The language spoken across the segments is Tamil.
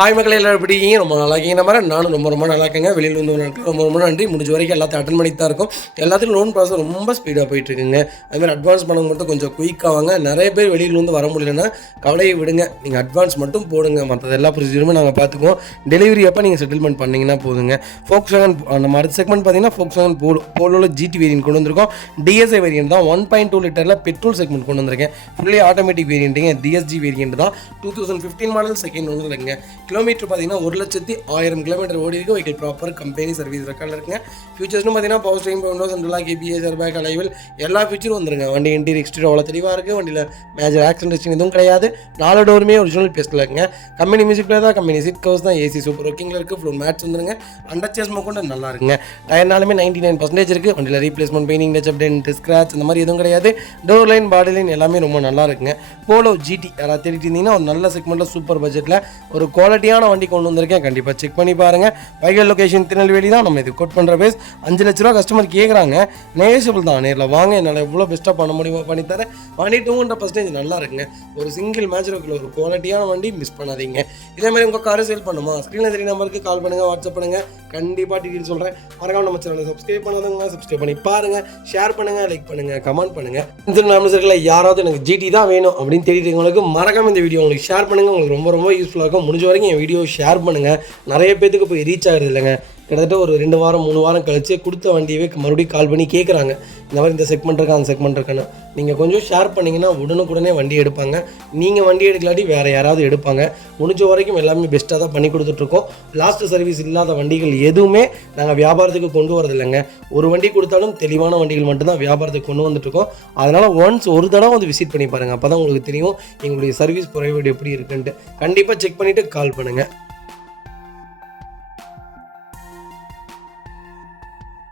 ஹாய் மக்களே, எல்லாரும் எப்படி இருக்கீங்க? ரொம்ப நல்லா இருக்கீங்க. மாதிரி நானும் ரொம்ப நல்லா இருக்கேங்க. வெளியில் வந்து ரொம்ப நன்றி. முடிஞ்ச வரைக்கும் எல்லாத்தையும் அட்டன் பண்ணிட்டு தான் இருக்கும். எல்லாத்துக்கும் லோன் ப்ராசஸ் ரொம்ப ஸ்பீடாக போயிட்டுருக்குங்க. அதுமாதிரி அட்வான்ஸ் பணம் மட்டும் கொஞ்சம் குயிக்காக வாங்க. நிறைய பேர் வெளியில் வந்து வர முடியலன்னா கவலையை விடுங்க. நீங்கள் அட்வான்ஸ் மட்டும் போடுங்க. மற்றது எல்லா ப்ரொசீஜருமே நாங்கள் பார்த்துக்குவோம். டெலிவரி அப்போ நீங்கள் செட்டில்மெண்ட் பண்ணிங்கன்னா போதுங்க. Volkswagen நம்ம அடுத்த செக்மெண்ட் பார்த்தீங்கன்னா Volkswagen போலோவில் ஜிடி வேரியன்ட் கொண்டு வந்திருக்கோம். டிஎஸ்ஐ வேரியன்ட் தான். 1.2 லிட்டரில் பெட்ரோல் செக்மெண்ட் கொண்டு வந்திருக்கேன். ஃபுல்லி ஆட்டோமேட்டிக் வேரியன்ட்டுங்க. டிஎஸ்ஜி வேரியன்ட் தான். 2015 மாடல் செகண்ட் ஒன்று இல்லைங்க. கிலோமீட்டர் பார்த்தீங்கன்னா 1,10,000 கிலோமீட்டர் ஓடி இருக்கு. வெஹிக்கிள் ப்ராப்பர் கம்பெனி சர்வீஸ் ரெக்கார்டில் இருக்குங்க. ஃபியூச்சர்ஸ்னு பார்த்தீங்கன்னா power steering, windows, central lock, ABS, airbag, அலைவல் எல்லா ஃபியூச்சரும் வந்துருங்க. வண்டி இன்டீரியர் எக்ஸ்டீரியர் அவ்வளோ தெளிவாக இருக்குது. வண்டியில் மேஜர் ஆக்சிடென்ட் எதுவும் கிடையாது. 4 டோருமே ஒரிஜினல் பேஸ்ட்டில் இருக்குங்க. கம்பெனி மியூசிக் பிளேயர் தான். கம்பெனி சீட் கவர்ஸ் தான். ஏசி சூப்பர் ஒர்க்கிங்கில் இருக்குது. ஃப்ளோர் மேட்ச் வந்துருங்க. அண்டர் சேஸ் கொண்டு நல்லா இருக்குங்க. டயர்னாலுமே 99% இருக்குது. வண்டியில் replacement, painting, touch up, dent, scratch இந்த மாதிரி எதுவும் கிடையாது. டோர் லைன், பாடி லைன் எல்லாமே ரொம்ப நல்லா இருக்குங்க. போலோ ஜிடி யாராவது தேடிட்டு இருந்தீங்கன்னா ஒரு நல்ல செக்மெண்ட்டில் சூப்பர் பட்ஜெட்டில் ஒரு குவாலிட்டியான வண்டி கொண்டு வந்திருக்கேன். கண்டிப்பாக செக் பண்ணி பாருங்கள். வைகல் லொகேஷன் திருநெல்வேலி தான். நம்ம இது கோட் பண்ணுற பேஸ் 5 லட்ச ரூபா கஸ்டமர் கேட்குறாங்க. நெகோஷியபிள் தான். நேரில் வாங்க, என்னால் எவ்வளோ பெஸ்ட்டாக பண்ண முடியுமோ பண்ணித்தரேன். 22% நல்லா இருக்குங்க. ஒரு சிங்கிள் மேட்ச் ஒரு குவாலிட்டியான வண்டி மிஸ் பண்ணாதீங்க. இதே மாதிரி உங்கள் காரை சேல் பண்ணுமா? ஸ்க்ரீனில் தெரிய நம்பருக்கு கால் பண்ணுங்கள், வாட்ஸ்அப் பண்ணுங்கள். கண்டிப்பாக டீட்டெயில் சொல்கிறேன். மறக்காம நம்ம சேனலை சப்ஸ்கிரைப் பண்ணாதவங்க சப்ஸ்கிரைப் பண்ணி பாருங்கள். ஷேர் பண்ணுங்கள், லைக் பண்ணுங்கள், கமெண்ட் பண்ணுங்கள். நம்ம சர்க்கிளில் யாராவது எனக்கு ஜிடி தான் வேணும் அப்படின்னு தேடிட்டு மறக்காம இந்த வீடியோ உங்களுக்கு ஷேர் பண்ணுங்கள். உங்களுக்கு ரொம்ப யூஸ்ஃபுல்லாக இருக்கும். முடிஞ்ச வரைக்கும் என் வீடியோ ஷேர் பண்ணுங்கள். நிறைய பேத்துக்கு போய் ரீச் ஆகுது இல்லைங்க. கிட்டத்தட்ட ஒரு 2 வாரம் 3 வாரம் கழிச்சு கொடுத்த வண்டியவே மறுபடியும் கால் பண்ணி கேட்குறாங்க, இந்த மாதிரி இந்த செக்மெண்ட் இருக்கா, அந்த செக்மெண்ட் இருக்கான்னு. நீங்கள் கொஞ்சம் ஷேர் பண்ணிங்கன்னா உடனுக்குடனே வண்டி எடுப்பாங்க. நீங்கள் வண்டி எடுக்கலாட்டி வேறு யாராவது எடுப்பாங்க. முடிஞ்ச வரைக்கும் எல்லாமே பெஸ்ட்டாக தான் பண்ணி கொடுத்துட்ருக்கோம். லாஸ்ட் சர்வீஸ் இல்லாத வண்டிகள் எதுவுமே நாங்கள் வியாபாரத்துக்கு கொண்டு வரதில்லைங்க. ஒரு வண்டி கொடுத்தாலும் தெளிவான வண்டிகள் மட்டும்தான் வியாபாரத்துக்கு கொண்டு வந்துட்டுருக்கோம். அதனால் ஒன்ஸ் ஒரு தடவை வந்து விசிட் பண்ணி பாருங்கள். அப்போ தான் உங்களுக்கு தெரியும் எங்களுடைய சர்வீஸ் ப்ரொவைட் எப்படி இருக்குன்ட்டு. கண்டிப்பாக செக் பண்ணிவிட்டு கால் பண்ணுங்கள்.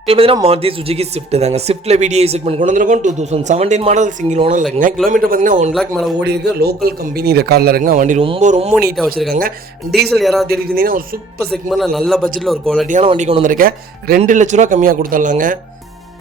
பார்த்தீங்கன்னா மாருதி சுஜுகி ஸ்விஃப்ட் தாங்க. ஸ்விஃப்ட்டில் விடிஐ செக்மெண்ட் கொண்டு வந்திருக்கோம். 2017 மாடல் சிங்கிள் ஓனர் இல்லைங்க. கிலோமீட்டர் பார்த்தீங்கன்னா 1 லாக் மேலே ஓடி இருக்குது. லோக்கல் கம்பெனி ரெக்கார்டில் இருக்குங்க. வண்டி ரொம்ப நீட்டாக வச்சுருக்காங்க. டீசல் யாராவது தேடிட்டு இருந்தீங்கன்னா ஒரு சூப்பர் செக்மெண்ட்டில் நல்ல பட்ஜெட்டில் ஒரு குவாலிட்டியான வண்டி கொண்டு வந்திருக்கேன். 2 லட்ச ரூபா கம்மியாக கொடுத்துடலாங்க.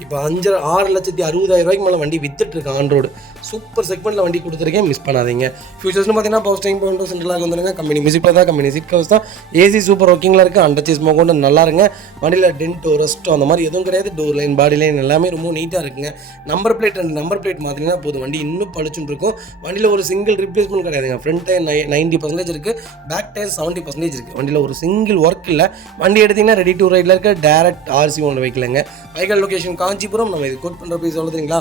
இப்போ 6,60,000 மேலே வண்டி வித்துட்ருக்கேன். ஆன்ரோடு சூப்பர் செக்மெண்ட்டில் வண்டி கொடுத்துருக்கேன். மிஸ் பண்ணாதீங்க. ஃபியூச்சர்ஸ்னு பார்த்தீங்கன்னா பவர் ஸ்டீரிங், விண்டோஸ், சென்ட்ரலாக் வந்துருங்க. கம்பெனி மியூசிக் தான். கம்பெனி சீட் கவர்ஸ் தான். ஏசி சூப்பர் ஒர்க்கிங்கில் இருக்குது. அண்டர் சேஸ் கொண்டு நல்லா இருங்க. வண்டியில் டென்ட்டோ ரெஸ்ட்டோ அந்த மாதிரி எதுவும் கிடையாது. டோர் லைன், பாடி லைன் எல்லாமே ரொம்ப நீட்டாக இருக்குங்க. நம்பர் பிளேட் 2 நம்பர் பிளேட் மாற்றிங்கன்னா போதும், வண்டி இன்னும் பழிச்சுன்னு இருக்கும். வண்டியில் ஒரு சிங்கிள் ரிப்ளேஸ்மெண்ட் கிடையாதுங்க. ஃப்ரண்ட் டயர் 90% இருக்குது. பேக் டயர் 70% இருக்குது. வண்டியில் ஒரு சிங்கிள் ஒர்க் இல்லை. வண்டி எடுத்திங்கன்னா ரெடி டு ரைடில் இருக்க டேரக்ட் RC ஒன்று வைக்கலங்க. வைகல் லொகேஷன் காஞ்சிபுரம். நம்ம இது கோட் பண்ணுற ப்ரைஸ் சொல்லுறீங்களா?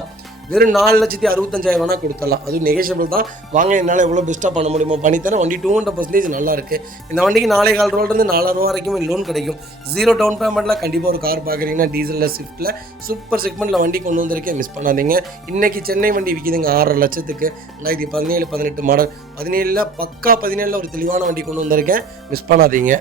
வெறும் 4,65,000 கொடுத்துடலாம். அதுவும் நெகோஷியபிள் தான். வாங்க, என்னால் எவ்வளோ பெஸ்ட்டாக பண்ண முடியுமோ பண்ணித்தரேன். வண்டி 200% நல்லா இருக்குது. இந்த வண்டிக்கு 4,4 ரூபாயிலிருந்து 4,000 ரூபா வரைக்கும் லோன் கிடைக்கும். 0 டவுன் பேமெண்ட்டில் கண்டிப்பாக ஒரு கார் பார்க்குறீங்கன்னா டீசலில் ஸ்விஃப்ட்டில் சூப்பர் செக்மெண்ட்டில் வண்டி கொண்டு வந்திருக்கேன். மிஸ் பண்ணாதீங்க. இன்றைக்கி சென்னை வண்டி விற்கிதுங்க 6.5 லட்சத்துக்கு. 2017 18 மாடல். 17 பக்கா 17 ஒரு தெளிவான வண்டி கொண்டு வந்திருக்கேன். மிஸ் பண்ணாதீங்க.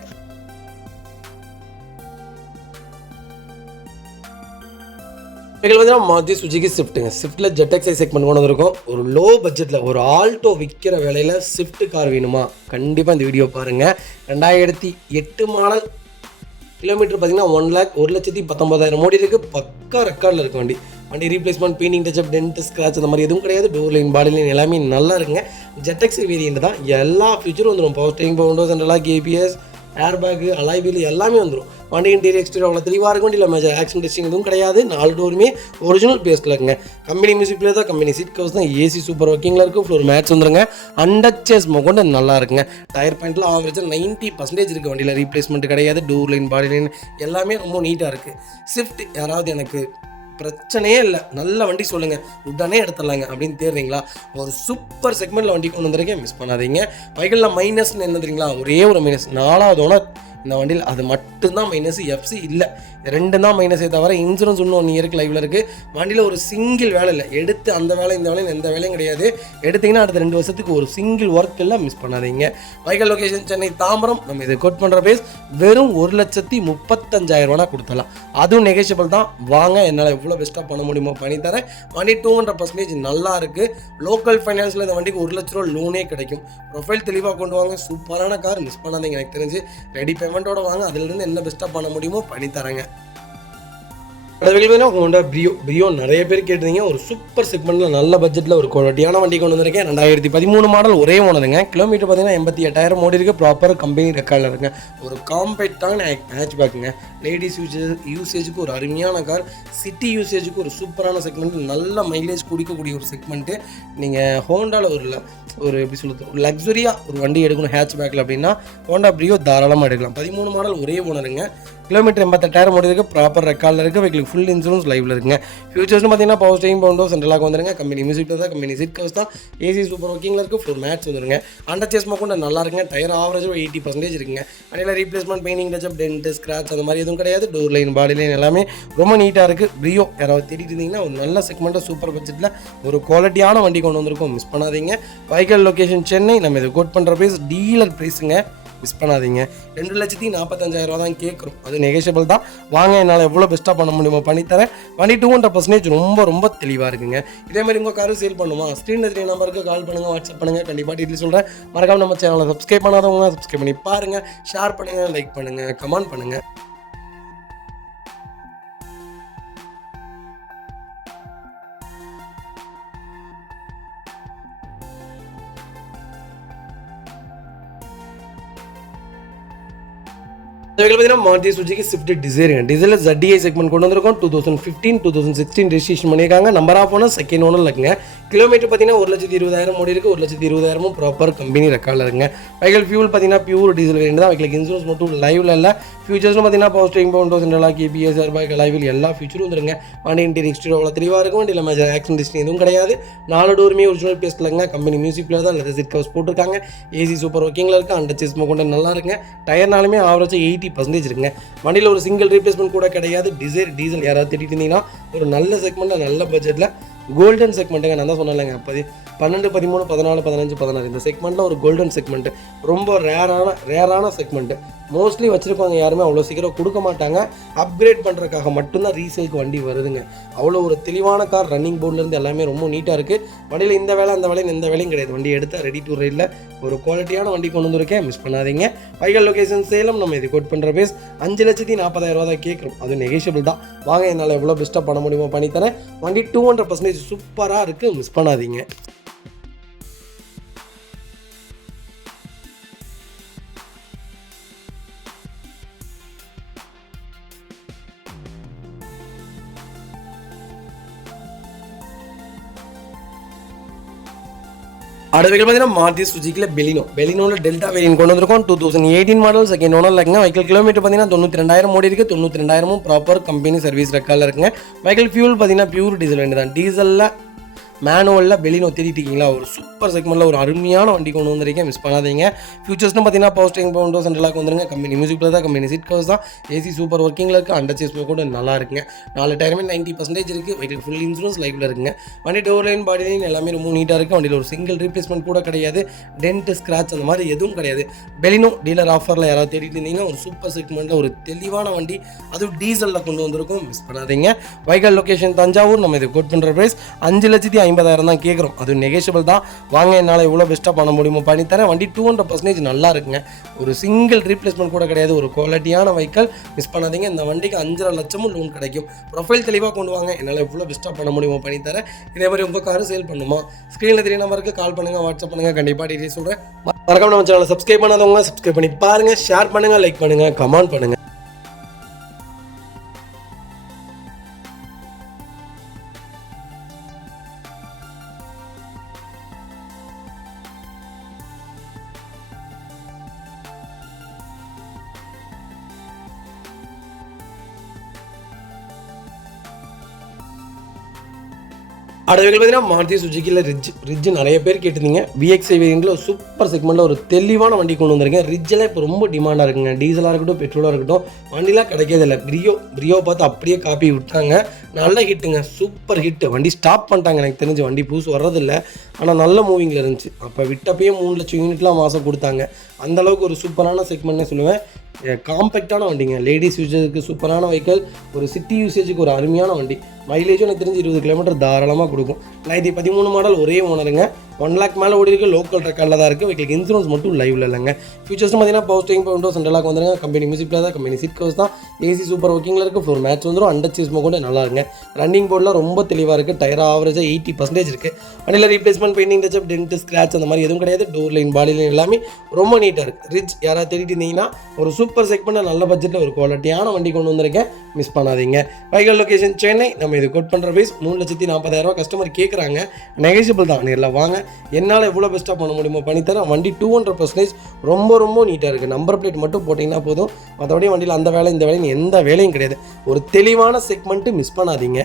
மாருதி சுஜுகி ஸ்விஃப்ட்டுங்க. ஸ்விஃப்ட்டில் ZXi செக்மெண்ட் கொண்டு வந்திருக்கோம். ஒரு லோ பட்ஜெட்டில் ஒரு ஆல்டோ விற்கிற வேலையில் ஸ்விஃப்ட் கார் வேணுமா? கண்டிப்பாக இந்த வீடியோ பாருங்கள். 2008 மாடல். கிலோமீட்டர் பார்த்தீங்கன்னா 1,19,000 ஓடி இருக்குது. பக்கா ரெக்கார்டில் இருக்குது வண்டி. வண்டி replacement, painting, touch up, dent, scratch அந்த மாதிரி எதுவும் கிடையாது. டோர் லைன், பாடி லைன் எல்லாமே நல்லா இருக்குங்க. ZXi வேரியன்ட் தான். எல்லா ஃபியூச்சரும் வந்துடும். Power steering, windows, central lock, ABS, airbag, alloy wheel எல்லாமே வந்துடும். வண்டி இன்டீரியர் எக்ஸ்டீரியர் அவ்வளோ தெளிவாக இருக்கும். வண்டியில் மேஜர் ஆக்சிடென்ட் எதுவும் கிடையாது. 4 டோருமே ஒரிஜினல் பேஸ்ட்டில் இருக்குங்க. கம்பெனி மியூசிக் பிளேயர் தான். கம்பெனி சீட் கவர்ஸ் தான். ஏசி சூப்பர் ஒர்க்கிங்கில் இருக்குது. ஃப்ளோர் மேட்ச் வந்துருங்க. அண்டர் சேஸ் கொண்டு நல்லா இருக்குங்க. டயர் பாயிண்ட்டில் ஆவரேஜாக 90% இருக்குது. வண்டியில் ரீப்ளேஸ்மெண்ட் கிடையாது. டோர் லைன், பாடி லைன் எல்லாமே ரொம்ப நீட்டாக இருக்குது. ஸ்விஃப்ட் யாராவது எனக்கு பிரச்சனையே இல்லை, நல்ல வண்டி சொல்லுங்கள், உடனே எடுத்துடலாங்க அப்படின்னு தேடுறீங்களா? ஒரு சூப்பர் செக்மெண்ட்டில் வண்டி கொண்டு வந்திருக்கேன். மிஸ் பண்ணாதீங்க. வைகலில் மைனஸ்ன்னு என்ன தெரியுங்களா? ஒரே ஒரு மைனஸ். 4வது ஓனர் இந்த வண்டியில். அது மட்டும்தான் மைனஸ். எஃப்சி இல்லை. 2 தான் மைனஸே தவிர இன்சூரன்ஸ் இன்னும் 1 இயருக்கு லைவில் இருக்குது. வண்டியில் ஒரு சிங்கிள் வேலை இல்லை. எடுத்து அந்த வேலை இந்த வேலையும் எந்த வேலையும் கிடையாது. எடுத்திங்கன்னா அடுத்த 2 வருஷத்துக்கு ஒரு சிங்கிள் ஒர்க் எல்லாம் மிஸ் பண்ணாதீங்க. வைகல் லொகேஷன் சென்னை தாம்பரம். நம்ம இதை கோட் பண்ணுற பேஸ் வெறும் 1,35,000 கொடுத்தலாம். அதுவும் நெகோஷியபிள் தான். வாங்க, என்னால் எவ்வளோ பெஸ்ட்டாக பண்ண முடியுமோ பண்ணித்தரேன். வண்டி 200% நல்லா இருக்குது. லோக்கல் ஃபைனான்ஸில் இந்த வண்டிக்கு 1 லட்ச ரூபா லோனே கிடைக்கும். ப்ரொஃபைல் தெளிவாக கொண்டு வாங்க. சூப்பரான கார். மிஸ் பண்ணாதீங்க. எனக்கு தெரிஞ்சு ரெடி பேமெண்ட்டோட வாங்க. அதிலிருந்து என்ன பெஸ்ட்டாக பண்ண முடியுமோ பண்ணித்தரேங்க. பார்த்தீங்கன்னா ஹோண்டா பிரியோ நிறைய பேர் கேட்டிருந்தீங்க. ஒரு சூப்பர் செக்மெண்ட்டில் நல்ல பட்ஜெட்டில் ஒரு குவாலிட்டியான வண்டி கொண்டு வந்திருக்கேன். 2013 மாடல் ஒரே ஓனருங்க. கிலோமீட்டர் பார்த்தீங்கன்னா 88,000 ஓடி இருக்குது. ப்ராப்பர் கம்பெனி ரெக்கார்டில் இருக்குங்க. ஒரு காம்பேக்டான ஹேட்ச்பேக்குங்க. லேடிஸ் யூசேஜுக்கு ஒரு அருமையான கார். சிட்டி யூசேஜுக்கு ஒரு சூப்பரான செக்மெண்ட். நல்ல மைலேஜ் குடிக்கக்கூடிய ஒரு செக்மெண்ட்டு. நீங்கள் ஹோண்டாவில் ஒரு எப்படி சொல்லுறது, ஒரு லக்ஸரியாக ஒரு வண்டி எடுக்கணும் ஹேட்ச்பேக்கில் அப்படின்னா ஹோண்டா பிரியோ தாராளமாக எடுக்கலாம். 13 மாடல் ஒரே ஓனருங்க. கிலோமீட்டர் 88,000 ஓடி இருக்குது. ப்ராப்பர் ரெக்கார்டில் இருக்குது. வெஹிக்கிளுக்கு ஃபுல் இன்சூரன்ஸ் லைவில் இருக்குங்க. ஃபியூச்சர்ஸ்னு பார்த்தீங்கன்னா பவர் ஸ்டீரிங், பவுண்டோ, சென்ட்ரலாக வந்துருங்க. கம்பெனி மியூசிக் தான், கம்பெனி சீட் கவர்ஸ் தான். ஏசி சூப்பர் ஒர்க்கிங்கில் இருக்குது. ஃபுல் மேட்ச் வந்துருங்க. அண்டர் சேஸ்மா கூட நல்லா இருக்குங்க. டயர் ஆவரேஜ் 80% இருக்குங்க. அதில் replacement, painting, touch up, dent, scratch அந்த மாதிரி எதுவும் கிடையாது. டோர் லைன், பாடி லைன் எல்லாமே ரொம்ப நீட்டாக இருக்குது. பிரியோ யாராவது தேடிட்டு இருந்தீங்கன்னா ஒரு நல்ல செக்மெண்ட்டாக சூப்பர் பட்ஜெட்டில் ஒரு குவாலிட்டியான வண்டி கொண்டு வந்திருக்கோம். மிஸ் பண்ணாதீங்க. வைக்கல் லொக்கேஷன் சென்னை. நம்ம இதை கோட் பண்ணுற ப்ரைஸ் டீலர் ப்ரைஸுங்க. மிஸ் பண்ணாதீங்க. 2,45,000 தான் கேட்குறோம். அது நெகோஷியபிள் தான். வாங்க, என்னால் எவ்வளோ பெஸ்ட்டாக பண்ண முடியுமோ பண்ணித்தரேன். வண்டி 200% ரொம்ப தெளிவாக இருக்குங்க. இதே மாதிரி உங்கள் காரும் சேல் பண்ணுமா, ஸ்க்ரீனில் தெரிய நம்பருக்கு கால் பண்ணுங்கள், வாட்ஸ்அப் பண்ணுங்கள். கண்டிப்பாக டீட்டெயில் சொல்கிறேன். மறக்காம நம்ம சேனலை சப்ஸ்கிரைப் பண்ணாதவங்க சப்ஸ்கிரைப் பண்ணி பாருங்கள். ஷேர் பண்ணுங்கள், லைக் பண்ணுங்கள், கமெண்ட் பண்ணுங்கள். பார்த்தீங்கன்னா மாருதி சுஜுகி ஸ்விஃப்ட் டிசைர். டீசலில் ZDI செக்மெண்ட் கொண்டு வந்திருக்கோம். 2015, 2016 ரெஜிஸ்ட்ரேஷன் பண்ணியிருக்காங்க. Number of owner second owner இருக்குங்க. கிலோமீட்டர் பார்த்தீங்கன்னா 1,20,000 ஓடி இருக்குது. 1,20,000 ப்ராப்பர் கம்பெனி ரெக்கார்டில் இருக்குங்க. வைக்கல் ஃபியூல் பார்த்தீங்கன்னா பியூர் டீசல் வேரியன்ட் தான். வைக்கலுக்கு இன்சூரன்ஸ் மட்டும் லைவில் இல்லை. ஃபியூச்சர்ஸ்னு பார்த்தீங்கன்னா power steering, Bovonto, central lock, KBS, airbag, லைவில் எல்லா ஃபியூச்சரும் வந்துருங்க. வண்டி இன்டீரியர் எக்ஸ்டீரியர் அவ்வளோ தெளிவாக இருக்கும். வண்டியில் மேஜர் ஆக்சிடென்ட் ஹிஸ்ட்ரி எதுவும் கிடையாது. 4 டோருமே ஒரிஜினல் பேஸ்ட்லங்க. கம்பெனி மியூசிக் பிளேயர் தான். லெதர் சீட் கவர்ஸ் போட்டிருக்காங்க. ஏசி சூப்பர் ஒர்க்கிங்கில் இருக்குது. அண்டர் சேஸ்மா கொண்டு நல்லா இருக்குங்க. டயர்னாலுமே ஆவரேஜ் 80% இருக்குங்க. வண்டியில் ஒரு சிங்கிள் ரீப்ளேஸ்மெண்ட் கூட கிடையாது. டீசல் யாராவது தேடிட்டு இருந்தீங்கன்னா ஒரு நல்ல செக்மெண்ட்டில் நல்ல பட்ஜெட்டில் கோல்டன் செக்மெண்ட்டுங்க. நான் தான் சொன்னேங்க 12, 13, 14, 15, 16 இந்த செக்மெண்ட்டில் ஒரு கோல்டன் செக்மெண்ட்டு. ரொம்ப ரேரான செக்மெண்ட்டு. மோஸ்ட்லி வச்சுருக்கவங்க யாருமே அவ்வளோ சீக்கிரம் கொடுக்க மாட்டாங்க. அப்கிரேட் பண்ணுறதுக்காக மட்டும்தான் ரீசேலுக்கு வண்டி வருதுங்க. அவ்வளோ ஒரு தெளிவான கார். ரன்னிங் போர்ட்லேருந்து எல்லாமே ரொம்ப நீட்டாக இருக்குது. வண்டியில் இந்த வேலை அந்த வேலைன்னு எந்த வேலையும் கிடையாது. வண்டி எடுத்தால் ரெடி டு ரைடில் ஒரு குவாலிட்டியான வண்டி கொண்டு வந்திருக்கேன். மிஸ் பண்ணாதீங்க. வைக்கல் லொக்கேஷன் சேலம். நம்ம இது கோட் பண்ணுற பேஸ் 5,40,000 தான் கேட்குறோம். அது நெகோஷியபிள் தான். வாங்க, என்னால் எவ்வளோ பெஸ்ட்டாக பண்ண முடியுமோ பண்ணித்தரேன். வண்டி 200% சூப்பராக இருக்குது. மிஸ் பண்ணாதீங்க. அடுத்த வெஹிக்கிள் பார்த்தீங்கன்னா மாருதி சுஜுக்கியில் பெலினோவில் டெல்டா வேரியன்ட் கொண்டு வந்திருக்கோம். 2018 மாடல் செகண்ட் ஓனரில் இருக்குங்க. வைக்கல் கிலோமீட்டர் பார்த்தீங்கன்னா 92,000 ஓடி இருக்குது. 92,000 ப்ராப்பர் கம்பெனி சர்வீஸ் ரெக்கார்டில் இருக்குங்க. வைக்கல் ஃபியூல் பார்த்தீங்கன்னா பியூர் டீசல் வேண்டி தான். டீசலில் மேனுவலில் பெலினோ தேடிட்டிங்களா ஒரு சூப்பர் செக்மெண்ட்டில் ஒரு அருமையான வண்டி கொண்டு வந்திருக்கேன். மிஸ் பண்ணாதீங்க. ஃபியூச்சர்ஸ்னு பார்த்தீங்கன்னா பவர் ஸ்டீரிங், பவுண்டோ, சென்ட்ரலாக வந்துருங்க. கம்பெனி மியூசிக் பிளேயர் தான். கம்பெனி சீட் கவர்ஸ் தான். ஏசி சூப்பர் ஒர்க்கிங்கில் இருக்குது. அண்டர் சேஸ்மா கூட நல்லா இருக்குங்க. 4 டயருமே 90% இருக்குது. வைக்கல் ஃபுல் இன்சூரன்ஸ் லைவில் இருக்குங்க. வண்டி டோர் லைன், பாடி லைன் எல்லாமே ரொம்ப நீட்டாக இருக்குது. வண்டியில் ஒரு சிங்கிள் ரீப்ளேஸ்மெண்ட் கூட கிடையாது. டென்ட், ஸ்க்ராட்ச் அந்த மாதிரி எதுவும் கிடையாது. பெலினோ டீலர் ஆஃபரில் யாராவது தேடிட்டு இருந்தீங்கன்னா ஒரு சூப்பர் செக்மெண்ட்டில் ஒரு தெளிவான வண்டி, அதுவும் டீசலில் கொண்டு வந்திருக்கும். மிஸ் பண்ணாதீங்க. வைக்கல் லொக்கேஷன் தஞ்சாவூர். நம்ம இதை கோட் பண்ணுற ப்ரைஸ் 5,50,000 தான் கேட்குறோம். அது நெகோஷியபிள் தான். வாங்க, என்னால் எவ்வளோ பெஸ்ட்டாக பண்ண முடியுமோ பண்ணித்தரேன். வண்டி 200% நல்லா இருக்குங்க. ஒரு சிங்கிள் ரீப்ளேஸ்மெண்ட் கூட கிடையாது. ஒரு குவாலிட்டியான வைக்கல். மிஸ் பண்ணாதீங்க. இந்த வண்டிக்கு 5,00,000 லட்சமும் லோன் கிடைக்கும். ப்ரொஃபைல் தெளிவாக கொண்டு வாங்க. என்னால் எவ்வளோ பெஸ்ட்டாக பண்ண முடியுமோ பண்ணித்தரேன். இதே மாதிரி உங்கள் காரும் சேல் பண்ணுமா, ஸ்க்ரீனில் தெரிய நம்பருக்கு கால் பண்ணுங்கள், வாட்ஸ்அப் பண்ணுங்கள். கண்டிப்பாக டீட்டெயில் சொல்கிறேன். மறக்காம நம்ம சேனலை சப்ஸ்கிரைப் பண்ணாதவங்க சப்ஸ்கிரைப் பண்ணி பாருங்கள். ஷேர் பண்ணுங்கள், லைக் பண்ணுங்கள், கமெண்ட் பண்ணுங்கள். அடுத்த பார்த்தீங்கன்னா மாருதி சுஜுக்கியில் ரிட்ஜ் நிறைய பேர் கேட்டிருந்தீங்க. VXI வேரியண்ட்டில் சூப்பர் செக்மெண்ட்டில் ஒரு தெளிவான வண்டி கொண்டு வந்திருக்கேன். ரிட்ஜெல்லாம் இப்போ ரொம்ப டிமாண்டாக இருக்குங்க. டீசலாக இருக்கட்டும், பெட்ரோலாக இருக்கட்டும், வண்டிலாம் கிடைக்கிறதில்ல. பிரியோ பார்த்து அப்படியே காப்பி விட்டாங்க. நல்ல ஹிட்டுங்க, சூப்பர் ஹிட்டு. வண்டி ஸ்டாப் பண்ணிட்டாங்க. எனக்கு தெரிஞ்சு வண்டி புதுசு வர்றதில்லை. ஆனால் நல்ல மூவிங்கில் இருந்துச்சு. அப்போ விட்டப்பையே 3 லட்சம் யூனிட்லாம் மாதம் கொடுத்தாங்க. அந்தளவுக்கு ஒரு சூப்பரான செக்மெண்ட்னே சொல்லுவேன். காம்பேக்டான வண்டிங்க. லேடிஸ் யூசேஜுக்கு சூப்பரான வெஹிக்கிள். ஒரு சிட்டி யூசேஜுக்கு ஒரு அருமையான வண்டி. மைலேஜும் எனக்கு தெரிஞ்சு 20 கிலோமீட்டர் தாராளமாக கொடுக்கும். 2013 மாடல் ஒரே ஓனருங்க. 1 lakh மேலே ஓடி இருக்குது, லோக்கல் ரெக்கார்டில் தான் இருக்குது. வெஹிக்கிளுக்கு இன்சூரன்ஸ் மட்டும் லைவில் இல்லைங்க. ஃபீச்சர்ஸ்னு பார்த்தீங்கன்னா பவர் ஸ்டீரிங், விண்டோஸ் சென்ட்ரலாக வந்துருங்க. கம்பெனி மியூசிக் பிளேயர் தான், கம்பெனி சீட் கவர்ஸ் தான், ஏசி சூப்பர் ஒர்க்கிங்கில் இருக்குது. ஃப்ளோர் மேட்ச் வந்துடும். அண்டர் சீஸ் கூட நல்லா இருக்குங்க. ரன்னிங் போர்டில் ரொம்ப தெளிவாக இருக்குது. டயர் ஆவரேஜாக 80% இருக்குது. வண்டியில் replacement, painting touch up, dent, scratch அந்த மாதிரி எதுவும் கிடையாது. டோர் லைன், பாடி லைன் எல்லாமே ரொம்ப நீட்டாக இருக்குது. ரிச் யாராவது தேடிட்டு இருந்தீங்கன்னா ஒரு சூப்பர் செக்மெண்ட் நல்ல பட்ஜெட்டில் ஒரு குவாலிட்டியான வண்டி கொண்டு வந்திருக்கேன், மிஸ் பண்ணாதீங்க. வைகல் லொகேஷன் சென்னை. நம்ம இது கோட் பண்ணுற ப்ரைஸ் 3,40,000 கஸ்டமர் கேட்குறாங்க. நெகோஷியபிள் தான், நேரில் வாங்க, என்னால் எவ்வளோ பெஸ்ட்டாக பண்ண முடியுமோ பண்ணித்தரேன். வண்டி 200% ரொம்ப நீட்டாக இருக்குது. நம்பர் பிளேட் மட்டும் போட்டிங்கன்னா போதும், மற்றபடி வண்டியில் அந்த வேலை இந்த வேலைன்னு எந்த வேலையும் கிடையாது. ஒரு தெளிவான செக்மெண்ட்டு, மிஸ் பண்ணாதீங்க.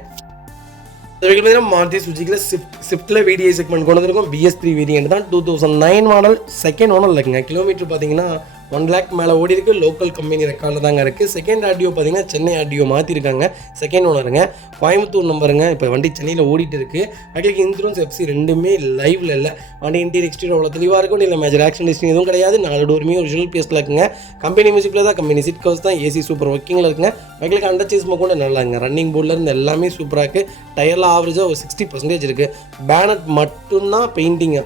பார்த்தீங்கன்னா மாருதி சுஜுக்கியில் ஸ்விஃப்ட்டில் VDI செக்மெண்ட் கொண்டு வந்திருக்கோம். BS3 வேரியன்ட் தான், 2009 மாடல், செகண்ட் ஓனர் இருக்குங்க. கிலோமீட்டர் பார்த்தீங்கன்னா 1 lakh மேலே ஓடி இருக்குது. லோக்கல் கம்பெனி ரெக்கார்டில் தாங்க இருக்குது. செகண்ட் ஆர்டிஓ பார்த்தீங்கன்னா சென்னை ஆர்டிஓ மாற்றிருக்காங்க. செகண்ட் ஓனருங்க, கோயம்புத்தூர் நம்பருங்க. இப்போ வண்டி சென்னையில் ஓடிட்டு இருக்குது. அதுக்கு இன்சூரன்ஸ் FC ரெண்டுமே லைவில் இல்லை. வண்டி இன்டீரியர் எக்ஸ்டீரியர் அவ்வளோ தெளிவாக இருக்கும். இல்லை மேஜர் ஆக்சிடென்ட் ஹிஸ்ட்ரி எதுவும் கிடையாது. 4 டோருமே ஒரிஜினல் பேஸில் இருக்குங்க. கம்பெனி மியூசிக்கில் தான், கம்பெனி சீட் கவர்ஸ் தான், ஏசி சூப்பர் ஒர்க்கிங்கில் இருக்குங்க. வண்டிகளுக்கு அண்டர் சீஸ் கூட நல்லாங்க. ரன்னிங் போர்டில் இருந்து எல்லாமே சூப்பராக இருக்குது. டயரில் ஆவரேஜாக ஒரு 60% இருக்குது. பேனட் மட்டும்தான் பெயிண்டிங்கு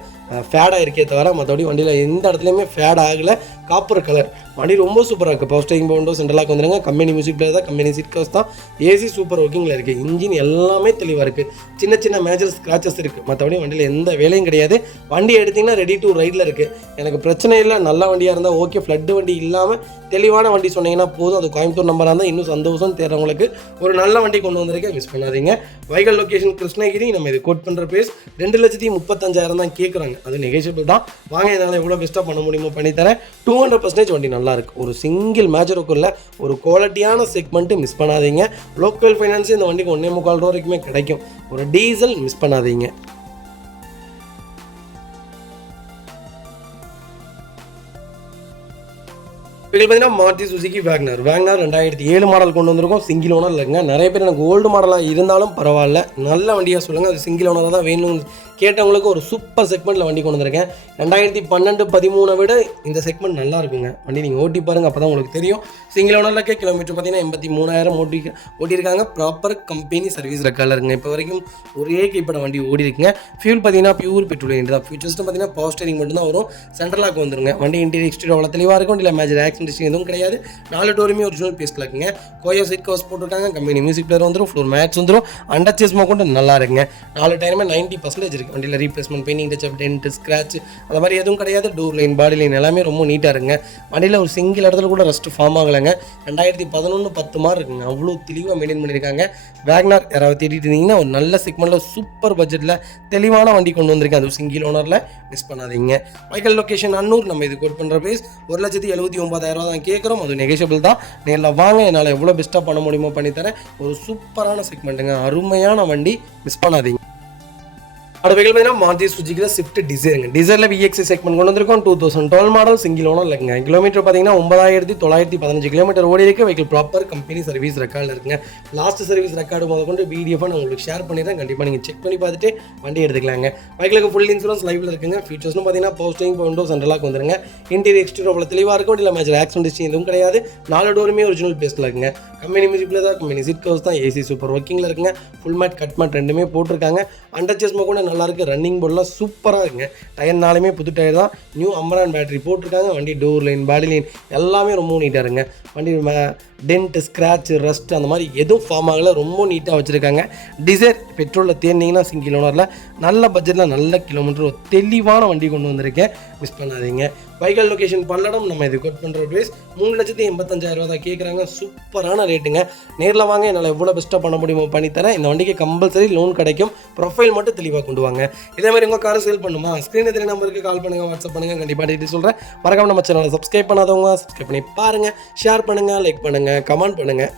ஃபேடாக இருக்கே தவிர மற்றபடி வண்டியில் எந்த இடத்துலையுமே ஃபேட் ஆகலை. காப்பர் கலர் வண்டி ரொம்ப சூப்பராக இருக்குது. பவர் ஸ்டீரிங், விண்டோஸ் சென்ட்ரலாக வந்துருங்க. கம்பெனி மியூசிக் பிளேயர் தான், கம்பெனி சீட் கவர்ஸ் தான், ஏசி சூப்பர் ஒர்க்கிங்கில் இருக்குது. இன்ஜின் எல்லாமே தெளிவாக இருக்குது. சின்ன மேஜர் ஸ்க்ராச்சஸ் இருக்குது, மற்றபடி வண்டியில் எந்த வேலையும் கிடையாது. வண்டி எடுத்திங்கன்னா ரெடி டு ரைடில் இருக்குது. எனக்கு பிரச்சனை இல்லை. நல்ல வண்டியாக இருந்தால் ஓகே. ஃப்ளட்டு வண்டி இல்லாமல் தெளிவான வண்டி சொன்னீங்கன்னா போதும். அது கோயம்புத்தூர் நம்பராக இருந்தால் இன்னும் சந்தோஷம். தேர்றவங்களுக்கு ஒரு நல்ல வண்டி கொண்டு வந்திருக்கேன், மிஸ் பண்ணாதீங்க. வைகல் லொகேஷன் கிருஷ்ணகிரி. நம்ம இது கோட் பண்ணுற ப்ரைஸ் 2,35,000 தான் கேட்குறாங்க. அது நெகோஷியபிள் தான். வாங்க, என்னால் எவ்வளோ பெஸ்ட்டாக பண்ண முடியுமோ பண்ணித்தரேன். 200% வண்டி நல்லாயிருக்கு. ஒரு சிங்கிள் மேஜருக்குள்ள ஒரு குவாலிட்டியான செக்மெண்ட்டு, மிஸ் பண்ணாதீங்க. லோக்கல் ஃபைனான்ஸ் இந்த வண்டிக்கு 1.25 ரூபா வரைக்குமே கிடைக்கும். ஒரு டீசல், மிஸ் பண்ணாதீங்க. பார்த்தீங்கன்னா மாருதி சுசுகி வேகனார் 2007 மாடல் கொண்டு வந்திருக்கோம். சிங்கிள் ஓனர் இல்லைங்க. நிறைய பேர் எனக்கு ஓல்டு மாடலாக இருந்தாலும் பரவாயில்ல, நல்ல வண்டியாக சொல்லுங்கள். அது சிங்கிள் ஓனராக தான் வேணும் கேட்டவங்களுக்கு ஒரு சூப்பர் செக்மெண்ட்டில் வண்டி கொண்டு வந்திருக்கேன். 2012-13 விட இந்த செக்மெண்ட் நல்லா இருக்குங்க. வண்டி நீங்கள் ஓட்டி பாருங்கள், அப்போ தான் உங்களுக்கு தெரியும். சிங்கிள் ஓனரில் கிலோமீட்டர் பார்த்தீங்கன்னா 83,000 ஓட்டியிருக்காங்க. ப்ராப்பர் கம்பெனி சர்வீஸ் ரெக்கார்டில் இருக்குங்க. இப்போ வரைக்கும் ஒரே கைப்பட வண்டி ஓடி இருக்குங்க. ஃபியூல் பார்த்தீங்கன்னா பியூர் பெட்ரோல் தான். ஃபியூச்சர்ஸ்ட்டு பார்த்தீங்கன்னா பவர் ஸ்டீரிங் மட்டும் தான் வரும். சென்ட்ரலாக வந்துருங்க. வண்டி இன்டீரியர் எக்ஸ்டீரியர் அவ்வளோ தெளிவாக இருக்கும். இல்லை மேஜர் ஆக்சிடென்ட் எதுவும் கிடையாது. 4 டோருமே ஒரிஜினல் பேஸ்ல இருக்குங்க. கோயோ சீட் கவர்ஸ் போட்டுருக்காங்க. கம்பெனி மியூசிக் பிளேயர் வந்துடும். ஃப்ளோர் மேட்ச் வந்துடும். அண்டர் சேஸ் கூட நல்லா இருக்குங்க. 4 டயருமே 90% இருக்குது. வண்டியில் replacement, painting touch up, dent, scratch அந்த மாதிரி எதுவும் கிடையாது. டோர் லைன், பாடி லைன் எல்லாமே ரொம்ப நீட்டாக இருக்குங்க. வண்டியில் ஒரு சிங்கிள் இடத்துல கூட ரெஸ்ட் ஃபார்ம் ஆகலைங்க. 2011-10 மாதிரி இருக்குங்க. அவ்வளோ தெளிவாக மெயின்டைன் பண்ணியிருக்காங்க. வேகனார் யாராவது தேடிட்டு இருந்தீங்கன்னா ஒரு நல்ல செக்மெண்ட்டில் சூப்பர் பட்ஜெட்டில் தெளிவான வண்டி கொண்டு வந்திருக்கேன். அது சிங்கிள் ஓனரில், மிஸ் பண்ணாதீங்க. வைகல் லொகேஷன் அன்னூர். நம்ம இது கோட் பண்ணுற ப்ரைஸ் 1,79,000 தான் கேட்குறோம். அது நெகோஷியபிள் தான். நேரில் வாங்க, என்னால் எவ்வளோ பெஸ்ட்டாக பண்ண முடியுமோ பண்ணித்தரேன். ஒரு சூப்பரான செக்மெண்ட்டுங்க, அருமையான வண்டி, மிஸ் பண்ணாதீங்க. அடுத்த வெஹிக்கிள் பார்த்தீங்கன்னா மாருதி சுஜுக்கியில் ஸ்விஃப்ட் டிசைருங்க. டிசைரில் VXI செக்மெண்ட் கொண்டு வந்திருக்கோம். 2012 மாடல், சிங்கிள் ஓனர் இல்லைங்க. கிலோமீட்டர் பார்த்தீங்கன்னா 9,915 கிலோமீட்டர் ஓடி இருக்குது. வெஹிக்கிள் ப்ராப்பர் கம்பெனி சர்வீஸ் ரெக்கார்டில் இருக்குங்க. லாஸ்ட் சர்வீஸ் ரெக்கார்டு முதற்கொண்டு PDF நான் உங்களுக்கு ஷேர் பண்ணிடுறேன். கண்டிப்பாக நீங்கள் செக் பண்ணி பார்த்துட்டு வண்டி எடுத்துக்கலாங்க. வெஹிக்கிளுக்கு ஃபுல் இன்சூரன்ஸ் லைவில் இருக்குங்க. ஃபீச்சர்ஸ்னு பார்த்தீங்கன்னா பவர் ஸ்டீரிங், விண்டோஸ் சென்ட்ரலாக வந்துருங்க. இன்டீரியர் எக்ஸ்டீரியர் அவ்வளோ தெளிவாக இருக்கும். இல்லை மேஜர் ஆக்சிடென்ட் ஹிஸ்ட்ரி எதுவும் கிடையாது. 4 டோருமே ஒரிஜினல் பேஸில் இருக்குங்க. கம்பெனி மியூசிக் பிளேயர் தான், கம்பெனி சீட் கவர்ஸ் தான், ஏசி சூப்பர் ஒர்க்கிங்கில் இருக்குங்க. ஃபுல் மேட், கட் மேட் ரெண்டுமே போட்டிருக்காங்க. அண்டர் சேஸ் கூட நல்லா இருக்குது. ரன்னிங் போர்ட் சூப்பராக இருக்குங்க. டயர்னாலுமே புது டயர் தான். நியூ அமரான் பேட்டரி போட்டிருக்காங்க. வண்டி டோர் லைன், பாடி லைன் எல்லாமே ரொம்ப நீட்டாக இருக்குங்க. வண்டி டென்ட், ஸ்க்ராட்ச், ரஸ்ட் அந்த மாதிரி எதுவும் ஃபார்ம் ஆகலை. ரொம்ப நீட்டாக வச்சுருக்காங்க. டிசைர் பெட்ரோலில் தேர்ந்தீங்கன்னா சிங்கிள் ஓனரில் நல்ல பட்ஜெட்டில் நல்ல கிலோமீட்டர் ஒரு தெளிவான வண்டி கொண்டு வந்திருக்கேன், மிஸ் பண்ணாதீங்க. வைகல் லொகேஷன் பல்லடம். நம்ம இது கோட் பண்ணுற ப்ரைஸ் 3,85,000 தான் கேட்குறாங்க. சூப்பரான ரேட்டுங்க. நேரில் வாங்க, என்னால் எவ்வளோ பெஸ்ட்டாக பண்ண முடியுமோ பண்ணித்தரேன். இந்த வண்டிக்கு கம்பல்சரி லோன் கிடைக்கும். ப்ரொஃபைல் மட்டும் தெளிவாக கொண்டு வாங்க. இதே மாதிரி உங்கள் காரை சேல் பண்ணுமா, ஸ்க்ரீனில் தெரிய நம்பருக்கு கால் பண்ணுங்கள், வாட்ஸ்அப் பண்ணுங்கள். கண்டிப்பாக டீட்டெயில் சொல்கிறேன். மறக்காம நம்ம சேனலை சப்ஸ்கிரைப் பண்ணாதவங்க சப்ஸ்கிரைப் பண்ணி பாருங்கள். ஷேர் பண்ணுங்கள், லைக் பண்ணுங்கள், கமெண்ட் பண்ணுங்கள்.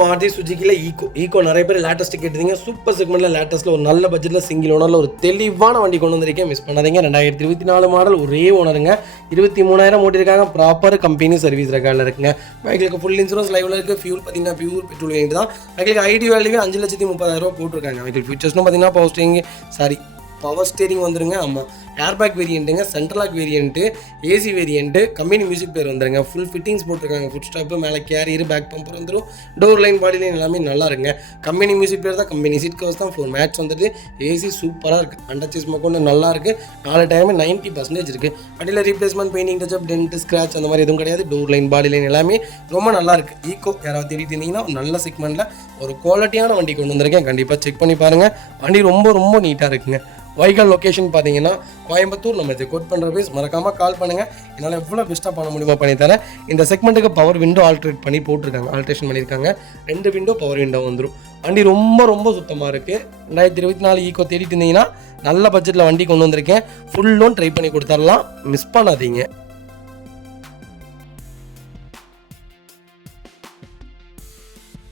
மாருதி சுஜுக்கியில் ஈகோ நிறைய பேர் லேட்டஸ்ட் கேட்டீங்க. சூப்பர் செக்மெண்ட்டில் லேட்டஸ்ட்டில் ஒரு நல்ல பட்ஜெட்டில் சிங்கிள் ஓனரில் ஒரு தெளிவான வண்டி கொண்டு வந்திருக்கேன், மிஸ் பண்ணாதீங்க. 2024 மாடல், ஒரே ஓனருங்க. 23,000 ஓட்டிருக்காங்க. ப்ராப்பர் கம்பெனி சர்வீஸ் ரெக்கார்டில் இருக்குங்க. பைக்கிலுக்கு ஃபுல் இன்சூரன்ஸ் லைவில் இருக்குது. ஃபியூல் பார்த்தீங்கன்னா பியூர் பெட்ரோல் வேண்டி தான். பைக்கிலுக்கு ஐடி வேல்யூவே 5,30,000 போட்டிருக்காங்க. பைக்கில் ஃபீச்சர்ஸ்னு பார்த்தீங்கன்னா பவர் ஸ்டீரிங் வந்துருங்க. ஆமாம், ஏர்பேக் வேரியண்ட்டுங்க, central lock variant, AC variant, company music player வந்துருங்க. ஃபுல் ஃபிட்டிங்ஸ் போட்டிருக்காங்க. ஃபுட் ஸ்டாப்பு, மேலே கேரியர், பேக் பம்பர் வந்துடும். டோர் லைன், பாடி லைன் எல்லாமே நல்லா இருக்குங்க. கம்பெனி மியூசிக் பிளேயர் தான், கம்பெனி சீட் கவர்ஸ் தான், 4 மேட்ச் வந்துட்டு ஏசி சூப்பராக இருக்குது. அண்டர்சேஸ் கொண்டு நல்லா இருக்குது. 4 டைம் 90% இருக்குது. அடியில் replacement, painting touch up, dent, scratch அந்த மாதிரி எதுவும் கிடையாது. டோர் லைன், பாடி லைன் எல்லாமே ரொம்ப நல்லா இருக்குது. ஈக்கோ யாராவது தேடிட்டு இருந்தீங்கன்னா நல்ல செக்மெண்ட்டில் ஒரு குவாலிட்டியான வண்டி கொண்டு வந்திருக்கேன். கண்டிப்பாக செக் பண்ணி பாருங்கள். வண்டி ரொம்ப நீட்டாக இருக்குங்க. வைகல் லொக்கேஷன் பார்த்தீங்கன்னா கோயம்புத்தூர். நம்ம இதை கோட் பண்ணுற பேஸ் மறக்காமல் கால் பண்ணுங்கள். என்னால் எவ்வளோ பெஸ்ட்டாக பண்ண முடியுமோ பண்ணித்தரேன். இந்த செக்மெண்ட்டுக்கு பவர் விண்டோ ஆல்ட்ரேட் பண்ணி போட்டிருக்காங்க, ஆல்ட்ரேஷன் பண்ணியிருக்காங்க. 2 விண்டோ பவர் விண்டோ வந்துடும். வண்டி ரொம்ப சுத்தமாக இருக்குது. 2024 ஈக்கோ தேடிட்டு இருந்தீங்கன்னா நல்ல பட்ஜெட்டில் வண்டி கொண்டு வந்திருக்கேன். ஃபுல் லோன் ட்ரை பண்ணி கொடுத்துடலாம். மிஸ் பண்ணாதீங்க.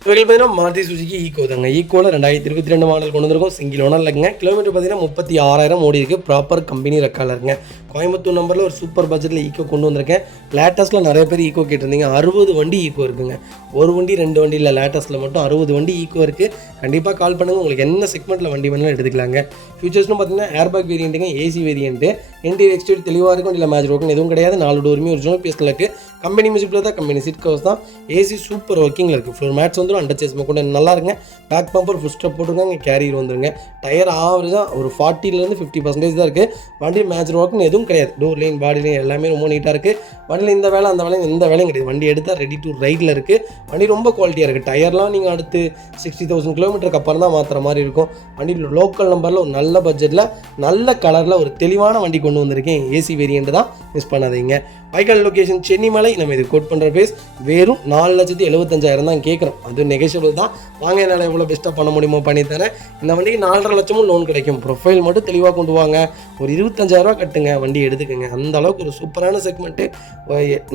இவர்கள் பார்த்தீங்கன்னா மாருதி சுசுகி ஈக்கோ தாங்க. ஈக்கோவில் 2022 மாடல் கொண்டு வந்திருக்கோம். சிங்கிள் ஓனர் இல்லைங்க. கிலோமீட்டர் பார்த்தீங்கன்னா 36,000 ஓடி இருக்குது. ப்ராப்பர் கம்பெனி ரெக்கார்டில் இருக்குங்க. கோயம்புத்தூர் நம்பரில் ஒரு சூப்பர் பட்ஜெட்டில் ஈக்கோ கொண்டு வந்திருக்கேன். லேட்டஸ்ட்டில் நிறைய பேர் ஈக்கோ கேட்டிருந்தீங்க. 60 வண்டி ஈக்கோ இருக்குங்க. ஒரு வண்டி 2 வண்டி இல்லை, லேட்டஸ்ட்டில் மட்டும் 60 வண்டி ஈக்கோ இருக்குது. கண்டிப்பாக கால் பண்ணுங்கள். உங்களுக்கு என்ன செக்மெண்ட்டில் வண்டி வேணாலும் எடுத்துக்கலாங்க. ஃபியூச்சர்ஸ்னு பார்த்தீங்கன்னா ஏர்பேக் வேரியண்ட்டுங்க, ஏசி வேரியண்ட்டு, இன்டீரியர் எக்ஸ்டீரியர் தெளிவாக இருக்கும். இல்லை மேட்ச் ஒர்க்குன்னு எதுவும் கிடையாது. 4 டோருமே ஒரிஜினல் பீஸில் இருக்குது. கம்பெனி மியூசிக்கில் தான், கம்பெனி சீட் கவர்ஸ் தான். ஏசி சூப்பர் ஒர்க்கிங்கில் இருக்குது. ஃப்ளோர் மேட்ச் வந்துடும். அண்டர்சேஸ் கூட நல்லா இருக்குங்க. பேக் பம்பர் ஃபுட் ஸ்டெப் போட்டுருக்காங்க. கேரியர் வந்துருங்க. டயர் ஆவரேஜாக ஒரு 40% 50% தான் இருக்குது. வண்டி மேட்ச் ஒர்க்குன்னு எதுவும் கிடையாது. டோர் லைன், பாடி லைன் எல்லாமே ரொம்ப நீட்டாக இருக்குது. வண்டியில் இந்த வேலை அந்த வேலையும் எந்த வேலையும் கிடையாது. வண்டி எடுத்தால் ரெடி டு ரைடில் இருக்குது. வண்டி ரொம்ப குவாலிட்டியாக இருக்குது. டயர்லாம் நீங்கள் அடுத்து 60,000 கிலோமீட்டருக்கு அப்புறம் தான் மாற்றுற மாதிரி இருக்கும். வண்டி லோக்கல் நம்பரில் ஒரு நல்ல பட்ஜெட்டில் நல்ல கலரில் ஒரு தெளிவான வண்டி கொண்டு வந்திருக்கேன். ஏசி வேரியண்ட் தான், மிஸ் பண்ணாதீங்க. வைக்கல் லொக்கேஷன் சென்னிமலை. நம்ம இது கோட் பண்ணுற பேஸ் வெறும் 4,75,000 தான் கேட்குறோம். அது நெகோஷியபிள் தான். வாங்க, என்னால் எவ்வளோ பெஸ்ட்டாக பண்ண முடியுமோ பண்ணித்தரேன். இந்த வண்டிக்கு 4.5 லட்சமும் லோன் கிடைக்கும். ப்ரொஃபைல் மட்டும் தெளிவாக கொண்டு வாங்க. ஒரு 25,000 கட்டுங்க, வண்டி எடுத்துக்கோங்க. அந்த அளவுக்கு ஒரு சூப்பரான செக்மெண்ட்டு.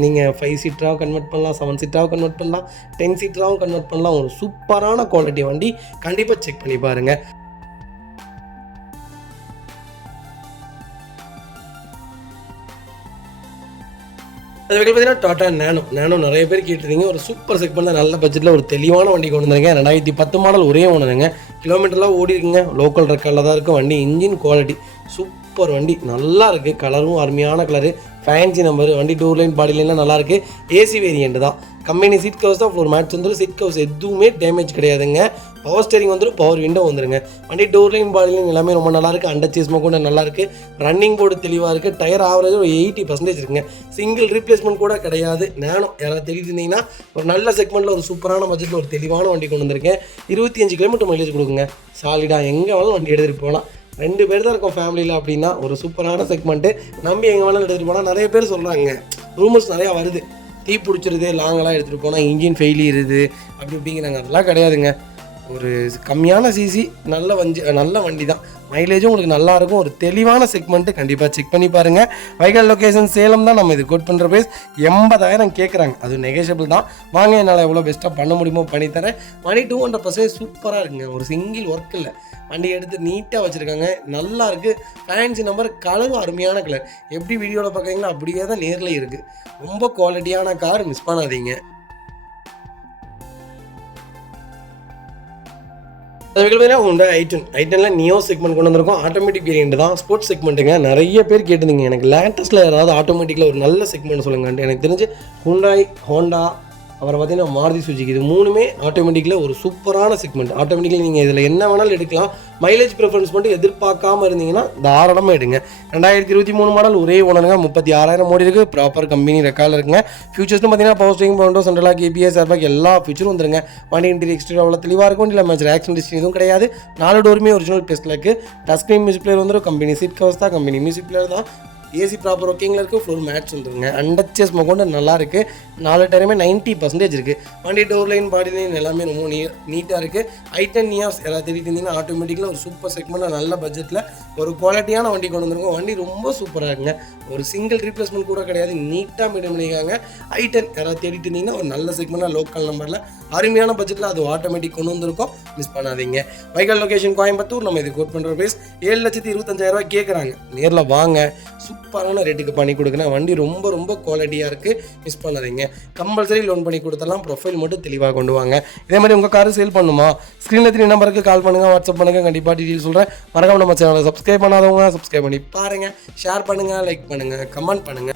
நீங்கள் 5 சீட்டராகவும் கன்வெர்ட் பண்ணலாம், 7 சீட்டராகவும் கன்வெர்ட் பண்ணலாம், 10 சீட்டராகவும் கன்வெர்ட் பண்ணலாம். ஒரு சூப்பரான குவாலிட்டி வண்டி. கண்டிப்பாக செக் பண்ணி பாருங்கள். அது பார்த்தீங்கன்னா டாடா நேனோ நிறைய பேர் கேட்டிருந்தீங்க. ஒரு சூப்பர் செக்மெண்ட்டில் நல்ல பட்ஜெட்டில் ஒரு தெளிவான வண்டி கொண்டு வந்திருங்க. 2010 மாடல் ஒரே ஓனருங்க. கிலோமீட்டர்லாம் ஓடி இருக்குங்க. லோக்கல் ரெக்கார்டில் தான் இருக்கும். வண்டி இன்ஜின் குவாலிட்டி சூப்பர் வண்டி, நல்லா இருக்குது. கலரும் அருமையான கலரு, ஃபேன்சி நம்பர். வண்டி டோர் லைன், பாடி லைன்லாம் நல்லாயிருக்கு. ஏசி வேரியண்ட் தான். கம்பெனி சீட் கவர்ஸ் தான். 4 மேட்ச் வந்துடும். சீட் கவர்ஸ் எதுவுமே டேமேஜ் கிடையாதுங்க. பவர் ஸ்டேரிங் வந்துடும், பவர் விண்டோ வந்துருங்க. வண்டி டோர் லைன், பாடி லைன் எல்லாமே ரொம்ப நல்லாயிருக்கு. அண்டர்சேஸ்மா கூட நல்லாயிருக்கு. ரன்னிங் போர்டு தெளிவாக இருக்குது. டயர் ஆவரேஜ் ஒரு 80% இருக்குங்க. சிங்கிள் ரீப்ளேஸ்மெண்ட் கூட கிடையாது. நேனோ யாராவது தெரிவித்து இருந்தீங்கன்னா ஒரு நல்ல செக்மெண்ட்டில் ஒரு சூப்பரான பட்ஜெட்டில் ஒரு தெளிவான வண்டி கொண்டு வந்திருக்கேன். 25 கிலோமீட்டர் மைலேஜ் கொடுக்குங்க. சாலிடாக எங்கே வேணாலும் வண்டி எடுத்துகிட்டு போகலாம். 2 பேர் தான் இருக்கும் ஃபேமிலியில் அப்படின்னா ஒரு சூப்பரான செக்மெண்ட்டு. நம்பி எங்கே வேணாலும் எடுத்துகிட்டு போனால். நிறைய பேர் சொல்கிறாங்க, ரூமர்ஸ் நிறையா வருது, தீ பிடிச்சிருது, லாங்கெல்லாம் எடுத்துகிட்டு போனால் இன்ஜின் ஃபெயிலியர் அப்படிங்கிறாங்க. அதெல்லாம் கிடையாதுங்க. ஒரு கம்மியான சிசி நல்ல வண்டி தான். மைலேஜும் உங்களுக்கு நல்லாயிருக்கும். ஒரு தெளிவான செக்மெண்ட்டு. கண்டிப்பாக செக் பண்ணி பாருங்கள். வைகல் லொக்கேஷன் சேலம் தான். நம்ம இது கோட் பண்ணுற பேஸ் 80,000 கேட்குறாங்க. அது நெகோஷியபிள் தான். வாங்க, என்னால் எவ்வளோ பெஸ்ட்டாக பண்ண முடியுமோ பண்ணித்தரேன். வண்டி 200% சூப்பராக இருக்குங்க. ஒரு சிங்கிள் ஒர்க் இல்லை. வண்டி எடுத்து நீட்டாக வச்சுருக்காங்க. நல்லா இருக்குது. Fancy number. கலரும் அருமையான கலர். எப்படி வீடியோவில் பார்க்குறீங்களோ அப்படியே தான் நேரில் இருக்குது. ரொம்ப குவாலிட்டியான கார், மிஸ் பண்ணாதீங்க. அதுக்கு பார்த்தீங்கன்னா ஹோண்டா i10 நியோ செக்மெண்ட் கொண்டு வந்திருக்கோம். ஆட்டோமேட்டிக் வேரியண்ட் தான். ஸ்போர்ட்ஸ் செக்மெண்ட்டுங்க. நிறைய பேர் கேட்டிருந்தீங்க, எனக்கு லேட்டஸ்ட்டில் யாராவது ஆட்டோமேட்டிக்கில் ஒரு நல்ல செக்மெண்ட் சொல்லுங்கன்ட்டு. எனக்கு தெரிஞ்சு ஹோண்டா அப்புறம் பார்த்தீங்கன்னா மாருதி சுஜுகி, இது 3மே ஆட்டோமேட்டிக்கில் ஒரு சூப்பரான செக்மெண்ட். ஆட்டோமேட்டிக்கில் நீங்கள் இதில் என்ன வேணாலும் எடுக்கலாம். மைலேஜ் ப்ரிஃபரன்ஸ் மட்டும் எதிர்பார்க்காமல் இருந்தீங்கன்னா தாராளமாக எடுங்க. 2023 மாடல் ஒரே ஓனருங்க. 36,000 ஓடி இருக்குது. ப்ராப்பர் கம்பெனி ரெக்கார்டில் இருக்குங்க. ஃபியூச்சர்ஸ்னு பார்த்தீங்கன்னா power steering, Bovonto, central lock, ABS, airbag எல்லா ஃபியூச்சரும் வந்துருங்க. வண்டி இன்டீரியர் எக்ஸ்டீரியர் அவ்வளோ தெளிவாக இருக்கும். இல்லை மேட்ச் ஆக்ஷன் டிஸ்டிங் எதுவும் கிடையாது. 4 டோருமே ஒரிஜினல் பேஸ்டில் இருக்குது. டச் ஸ்க்ரீன் மியூசிக் பிளேயர் வந்துடும். கம்பெனி சீட் கவர்ஸ் தான், கம்பெனி மியூசிக் பிளேயர் தான். ஏசி ப்ராப்பர் ஒர்க்கிங்கில் இருக்குது. ஃப்ளோர் மேட்ச் வந்துருங்க. அண்டர்சேஸ் கொண்டு நல்லா இருக்குது. 4 டயருமே 90% இருக்குது. வண்டி டோர் லைன், பாடி லைன் எல்லாமே ரொம்ப நீட்டாக இருக்குது. i10 நியாஸ் யாராவது தேடிட்டு இருந்தீங்கன்னா ஆட்டோமேட்டிக்கில் ஒரு சூப்பர் செக்மெண்ட்டாக நல்ல பட்ஜெட்டில் ஒரு குவாலிட்டியான வண்டி கொண்டு வந்துருக்கோம். வண்டி ரொம்ப சூப்பராக இருக்குங்க. ஒரு சிங்கிள் ரீப்ளேஸ்மெண்ட் கூட கிடையாது. நீட்டாக மெயின்டைன் பண்ணிக்காங்க. i10 யாராவது தேடிட்டு இருந்தீங்கன்னா ஒரு நல்ல செக்மெண்ட்டாக லோக்கல் நம்பரில் அருமையான பட்ஜெட்டில் அது ஆட்டோமேட்டிக் கொண்டு வந்திருக்கோம். மிஸ் பண்ணாதீங்க. வைகல் லொக்கேஷன் கோயம்புத்தூர். நம்ம இது கோட் பண்ணுற பேஸ் 7,25,000 கேட்குறாங்க. நேரில் வாங்க. சூப்பர் சூப்பரான ரேட்டுக்கு பண்ணி கொடுக்குறேன். வண்டி ரொம்ப ரொம்ப குவாலிட்டியாக இருக்குது, மிஸ் பண்ணாதீங்க. கம்பல்சரி லோன் பண்ணி கொடுத்தலாம். ப்ரொஃபைல் மட்டும் தெளிவாக கொண்டு வாங்க. இதே மாதிரி உங்கள் காரு சேல் பண்ணுமா, ஸ்க்ரீனில் 3 நம்பருக்கு கால் பண்ணுங்கள், வாட்ஸ்அப் பண்ணுங்கள், கண்டிப்பாக டீட்டெயில் சொல்கிறேன். மறக்காம நம்ம சேனலை சப்ஸ்கிரைப் பண்ணாதவங்க சப்ஸ்கிரைப் பண்ணி பாருங்கள், ஷேர் பண்ணுங்கள், லைக் பண்ணுங்கள், கமெண்ட் பண்ணுங்கள்.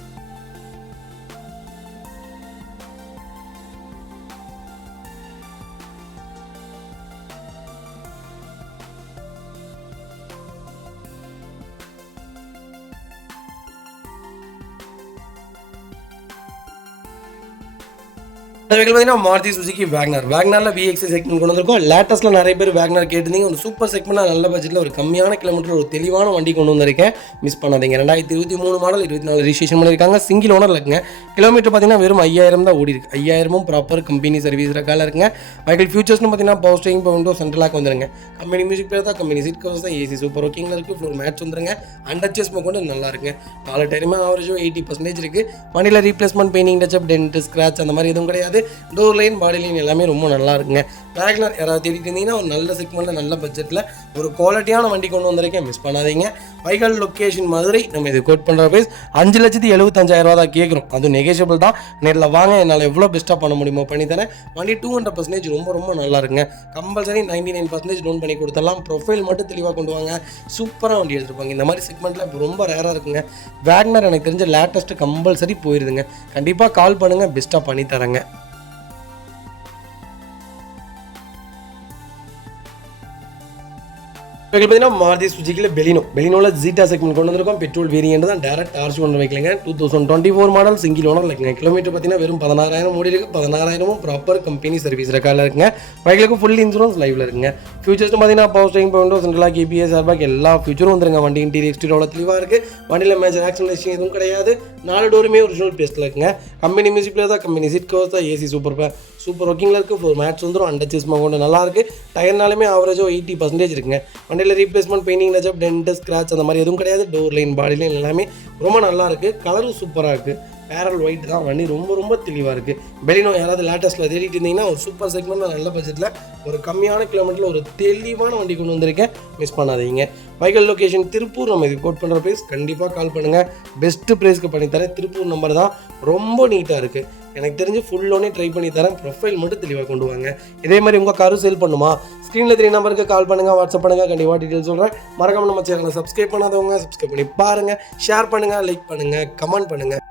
வெஹிக்கிள் பார்த்தீங்கன்னா மாருதி சுசுகி வேக்னர். வேக்னரில் VXI செக்மெண்ட் கொண்டு வந்திருக்கோம். லேட்டஸ்ட்டில் நிறைய பேர் வேக்னர் கேட்டிருந்தீங்க. ஒரு சூப்பர் செக்மெண்ட் நல்ல பட்ஜெட்டில் ஒரு கம்மியான கிலோமீட்டர் ஒரு தெளிவான வண்டி கொண்டு வந்திருக்கேன், மிஸ் பண்ணாதீங்க. 2023 மாடல் 24 ரிஜிஸ்ட்ரேஷன் பண்ணியிருக்காங்க. சிங்கிள் ஓனர் இருக்குங்க. கிலோமீட்டர் பார்த்தீங்கன்னா வெறும் 5000 தான் ஓடி இருக்கு. 5000 ப்ராப்பர் கம்பெனி சர்வீஸ் ரெக்கார்டில் இருக்குங்க. வெஹிக்கிள் ஃபியூச்சர்ஸ்னு பார்த்தீங்கன்னா power steering, window, central lock வந்துருங்க. கம்பெனி மியூசிக் பிளேயர் தான், கம்பெனி சீட் கவர்ஸ் தான், AC சூப்பர் ஒர்க்கிங்கில் இருக்குது. ஃப்ளோர் மேட்ச் வந்துருங்க. அண்டர்ச்சேஸ் கொண்டு நல்லா இருக்குங்க. 4 டயருமே ஆவரேஜும் 80% இருக்குது. வண்டியில் replacement, painting touch up, dent, scratch அந்த மாதிரி எதுவும் கிடையாது. டோர் லைன், பாடி லைன் எல்லாமே ரொம்ப நல்லா இருக்குங்க. வேக்னர் யாராவது தேடிட்டு இருந்தீங்கன்னா ஒரு நல்ல செக்மெண்ட்டில் நல்ல பட்ஜெட்டில் ஒரு குவாலிட்டியான வண்டி கொண்டு வந்திருக்கேன், மிஸ் பண்ணாதீங்க. வைகல் லொக்கேஷன் மதுரை. நம்ம இது கோட் பண்ணுற ப்ரைஸ் 5,75,000 தான் கேட்குறோம். அது நெகோஷியபிள் தான். நேரில் வாங்க, என்னால் எவ்வளோ பெஸ்ட்டாக பண்ண முடியுமோ பண்ணி தரேன். வண்டி 200% ரொம்ப ரொம்ப நல்லா இருக்குங்க. கம்பல்சரி 99% லோன் பண்ணி கொடுத்துடலாம். ப்ரொஃபைல் மட்டும் தெளிவாக கொண்டு வாங்க. சூப்பராக வண்டி எடுத்துருப்பாங்க. இந்த மாதிரி செக்மெண்ட்டில் ரொம்ப ரேராக இருக்குங்க. வேக்னர் எனக்கு தெரிஞ்ச லேட்டஸ்ட்டு கம்பல்சரி போயிருதுங்க. கண்டிப்பாக கால் பண்ணுங்கள், பெஸ்ட்டாக பண்ணி தரேங்க. இப்போ பார்த்தீங்கன்னா மாருதி சுசுகியில் பெலினோவில் ஜீட்டா செக்மெண்ட் கொண்டு வந்திருக்கோம். பெட்ரோல் வேரியன்ட் தான், டேரக்ட் ஆர்சி கொண்டு வைக்கலங்க. 2024 மாடல், சிங்கிள் ஓனர் இருக்குங்க. கிலோமீட்டர் பார்த்தீங்கன்னா வெறும் 16,000 ஓடி இருக்குது. 16,000 ப்ராப்பர் கம்பெனி சர்வீஸ் ரெக்கார்டில் இருக்குங்க. பைக்கு ஃபுல் இன்சூரன்ஸ் லைவ்ல இருக்குங்க. ஃபியூச்சர்ஸ் பார்த்தீங்கன்னா power steering, window, central lock, ABS, airbag எல்லா ஃபியூச்சரும் வந்துருங்க. வண்டி இன்டீரியர் எக்ஸ்டீரியர் தெளிவாக இருக்குது. வண்டியில் மேஜர் ஆக்சிடென்ட் எதுவும் கிடையாது. 4 டோருமே ஒரிஜினல் பேஸ்ட்டில் இருக்குங்க. கம்பெனி மியூசிக் பிளேயர் தான், கம்பெனி சீட் கவர்ஸ் தான், AC சூப்பர் ஒர்க்கிங்கில் இருக்குது. ஃப்ளோர் மேட்ச் வந்துடும். அண்டர்ச்சேஸ் கொண்டு நல்லா இருக்குது. டயர்னாலுமே ஆவரேஜோ 80% இருக்குங்க. வண்டியில் replacement, painting touch up, dent, scratch அந்த மாதிரி எதுவும் கிடையாது. டோர் லைன், பாடி லைன் எல்லாமே ரொம்ப நல்லா இருக்குது. கலரும் சூப்பராக இருக்குது. பேரல் ஒயிட் தான். வண்டி ரொம்ப ரொம்ப தெளிவாக இருக்குது. பெலினோ யாராவது லேட்டஸ்ட்டில் தேடிட்டு இருந்தீங்கன்னா ஒரு சூப்பர் செக்மெண்ட்டில் நல்ல பட்ஜெட்டில் ஒரு கம்மியான கிலோமீட்டரில் ஒரு தெளிவான வண்டி கொண்டு வந்திருக்கேன், மிஸ் பண்ணாதீங்க. வைகல் லொக்கேஷன் திருப்பூர். நம்ம இது கோட் பண்ணுற ப்ரைஸ் கண்டிப்பாக கால் பண்ணுங்கள், பெஸ்ட்டு ப்ரைஸ்க்கு பண்ணித்தரேன். திருப்பூர் நம்பர் தான், ரொம்ப நீட்டாக இருக்குது. எனக்கு தெரிஞ்சு ஃபுல் லோனே ட்ரை பண்ணி தரேன். ப்ரொஃபைல் மட்டும் தெளிவாக கொண்டு வாங்க. இதே மாதிரி உங்கள் காரும் சேல் பண்ணுமா, ஸ்க்ரீனில் 3 நம்பருக்கு கால் பண்ணுங்கள், வாட்ஸ்அப் பண்ணுங்கள், கண்டிப்பாக டீட்டெயில் சொல்கிறேன். மறக்காம நம்ம சேனலை சப்ஸ்கிரைப் பண்ணாதவங்க சப்ஸ்கிரைப் பண்ணி பாருங்கள், ஷேர் பண்ணுங்கள், லைக் பண்ணுங்கள், கமெண்ட் பண்ணுங்கள்.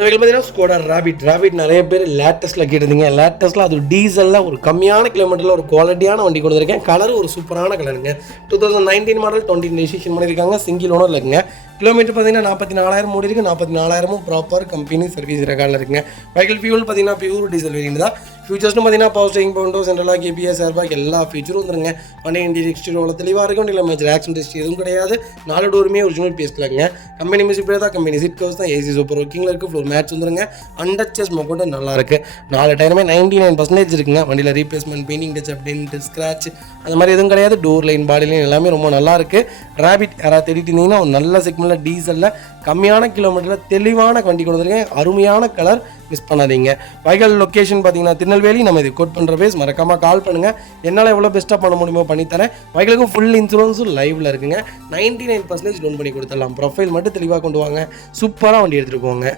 பார்த்தீங்கன்னா ஸ்கோடா ராபிட் நிறைய பேர் லேட்டஸ்ட்டில் கேட்டிருந்தீங்க. லேட்டஸ்ட்டில் அது டீசலில் ஒரு கம்மியான கிலோமீட்டரில் ஒரு குவாலிட்டியான வண்டி கொண்டு வந்திருக்கேன். கலர் ஒரு சூப்பரான கலருங்க. 2019 மாடல் 20 ரெஜிஸ்ட்ரேஷன் பண்ணியிருக்காங்க. சிங்கிள் ஓனர் இருக்குங்க. கிலோமீட்டர் பார்த்தீங்கன்னா 44,000 ஓடி இருக்குது. 44,000 ப்ராப்பர் கம்பெனி சர்வீஸ் ரெக்கார்டில் இருக்குங்க. வெஹிக்கிள் ஃபியூல் பார்த்தீங்கன்னா பியூர் டீசல் வேரியன்ட் தான். ஃபியூச்சர்ஸ்னு பார்த்தீங்கன்னா power steering, window, central lock, ABS, airbag எல்லா ஃபியூச்சரும் வந்துருங்க. வண்டி இன்டீரியர் எக்ஸ்டீரியர் தெளிவாக இருக்கும். வண்டியில் மேஜர் ஆக்சிடென்ட் ஹிஸ்ட்ரி எதுவும் கிடையாது. 4 டோருமே ஒரிஜினல் பேஸ்ட்டில் இருக்குங்க. கம்பெனி மியூசிக் பிளேயர் தான், கம்பெனி சீட் கவர்ஸ் தான், AC சூப்பர் ஒர்க்கிங்கில் இருக்குது. ஃப்ளோர் மேட்ச் வந்துருங்க. அண்டர்ச்சேஸ் கொண்டு நல்லா இருக்குது. 4 டயருமே 99% இருக்குங்க. வண்டியில் replacement, painting touch up, dent, scratch அந்த மாதிரி எதுவும் கிடையாது. டோர் லைன், பாடி லைன் எல்லாமே ரொம்ப நல்லா இருக்குது. ராபிட் யாராவது தேடிட்டு இருந்தீங்கன்னா ஒரு நல்ல செக்மெண்ட்டில் டீசலில் கம்மியான கிலோமீட்டரில் தெளிவான வண்டி கொண்டு வந்திருக்கேன். அருமையான கலர், மிஸ் பண்ணாதீங்க. வைகல் லொக்கேஷன் பார்த்தீங்கன்னா திருநெல்வேலி. நம்ம இது கோட் பண்ணுற பேஸ் மறக்காமல் கால் பண்ணுங்கள், என்னால் எவ்வளோ பெஸ்ட்டாக பண்ண முடியுமோ பண்ணித்தரேன். வைகலுக்கும் ஃபுல் இன்சூரன்ஸும் லைவில் இருக்குங்க. 99% லோன் பண்ணி கொடுத்துடலாம். ப்ரொஃபைல் மட்டும் தெளிவாக கொண்டு வாங்க, சூப்பராக வண்டி எடுத்துகிட்டு போங்க.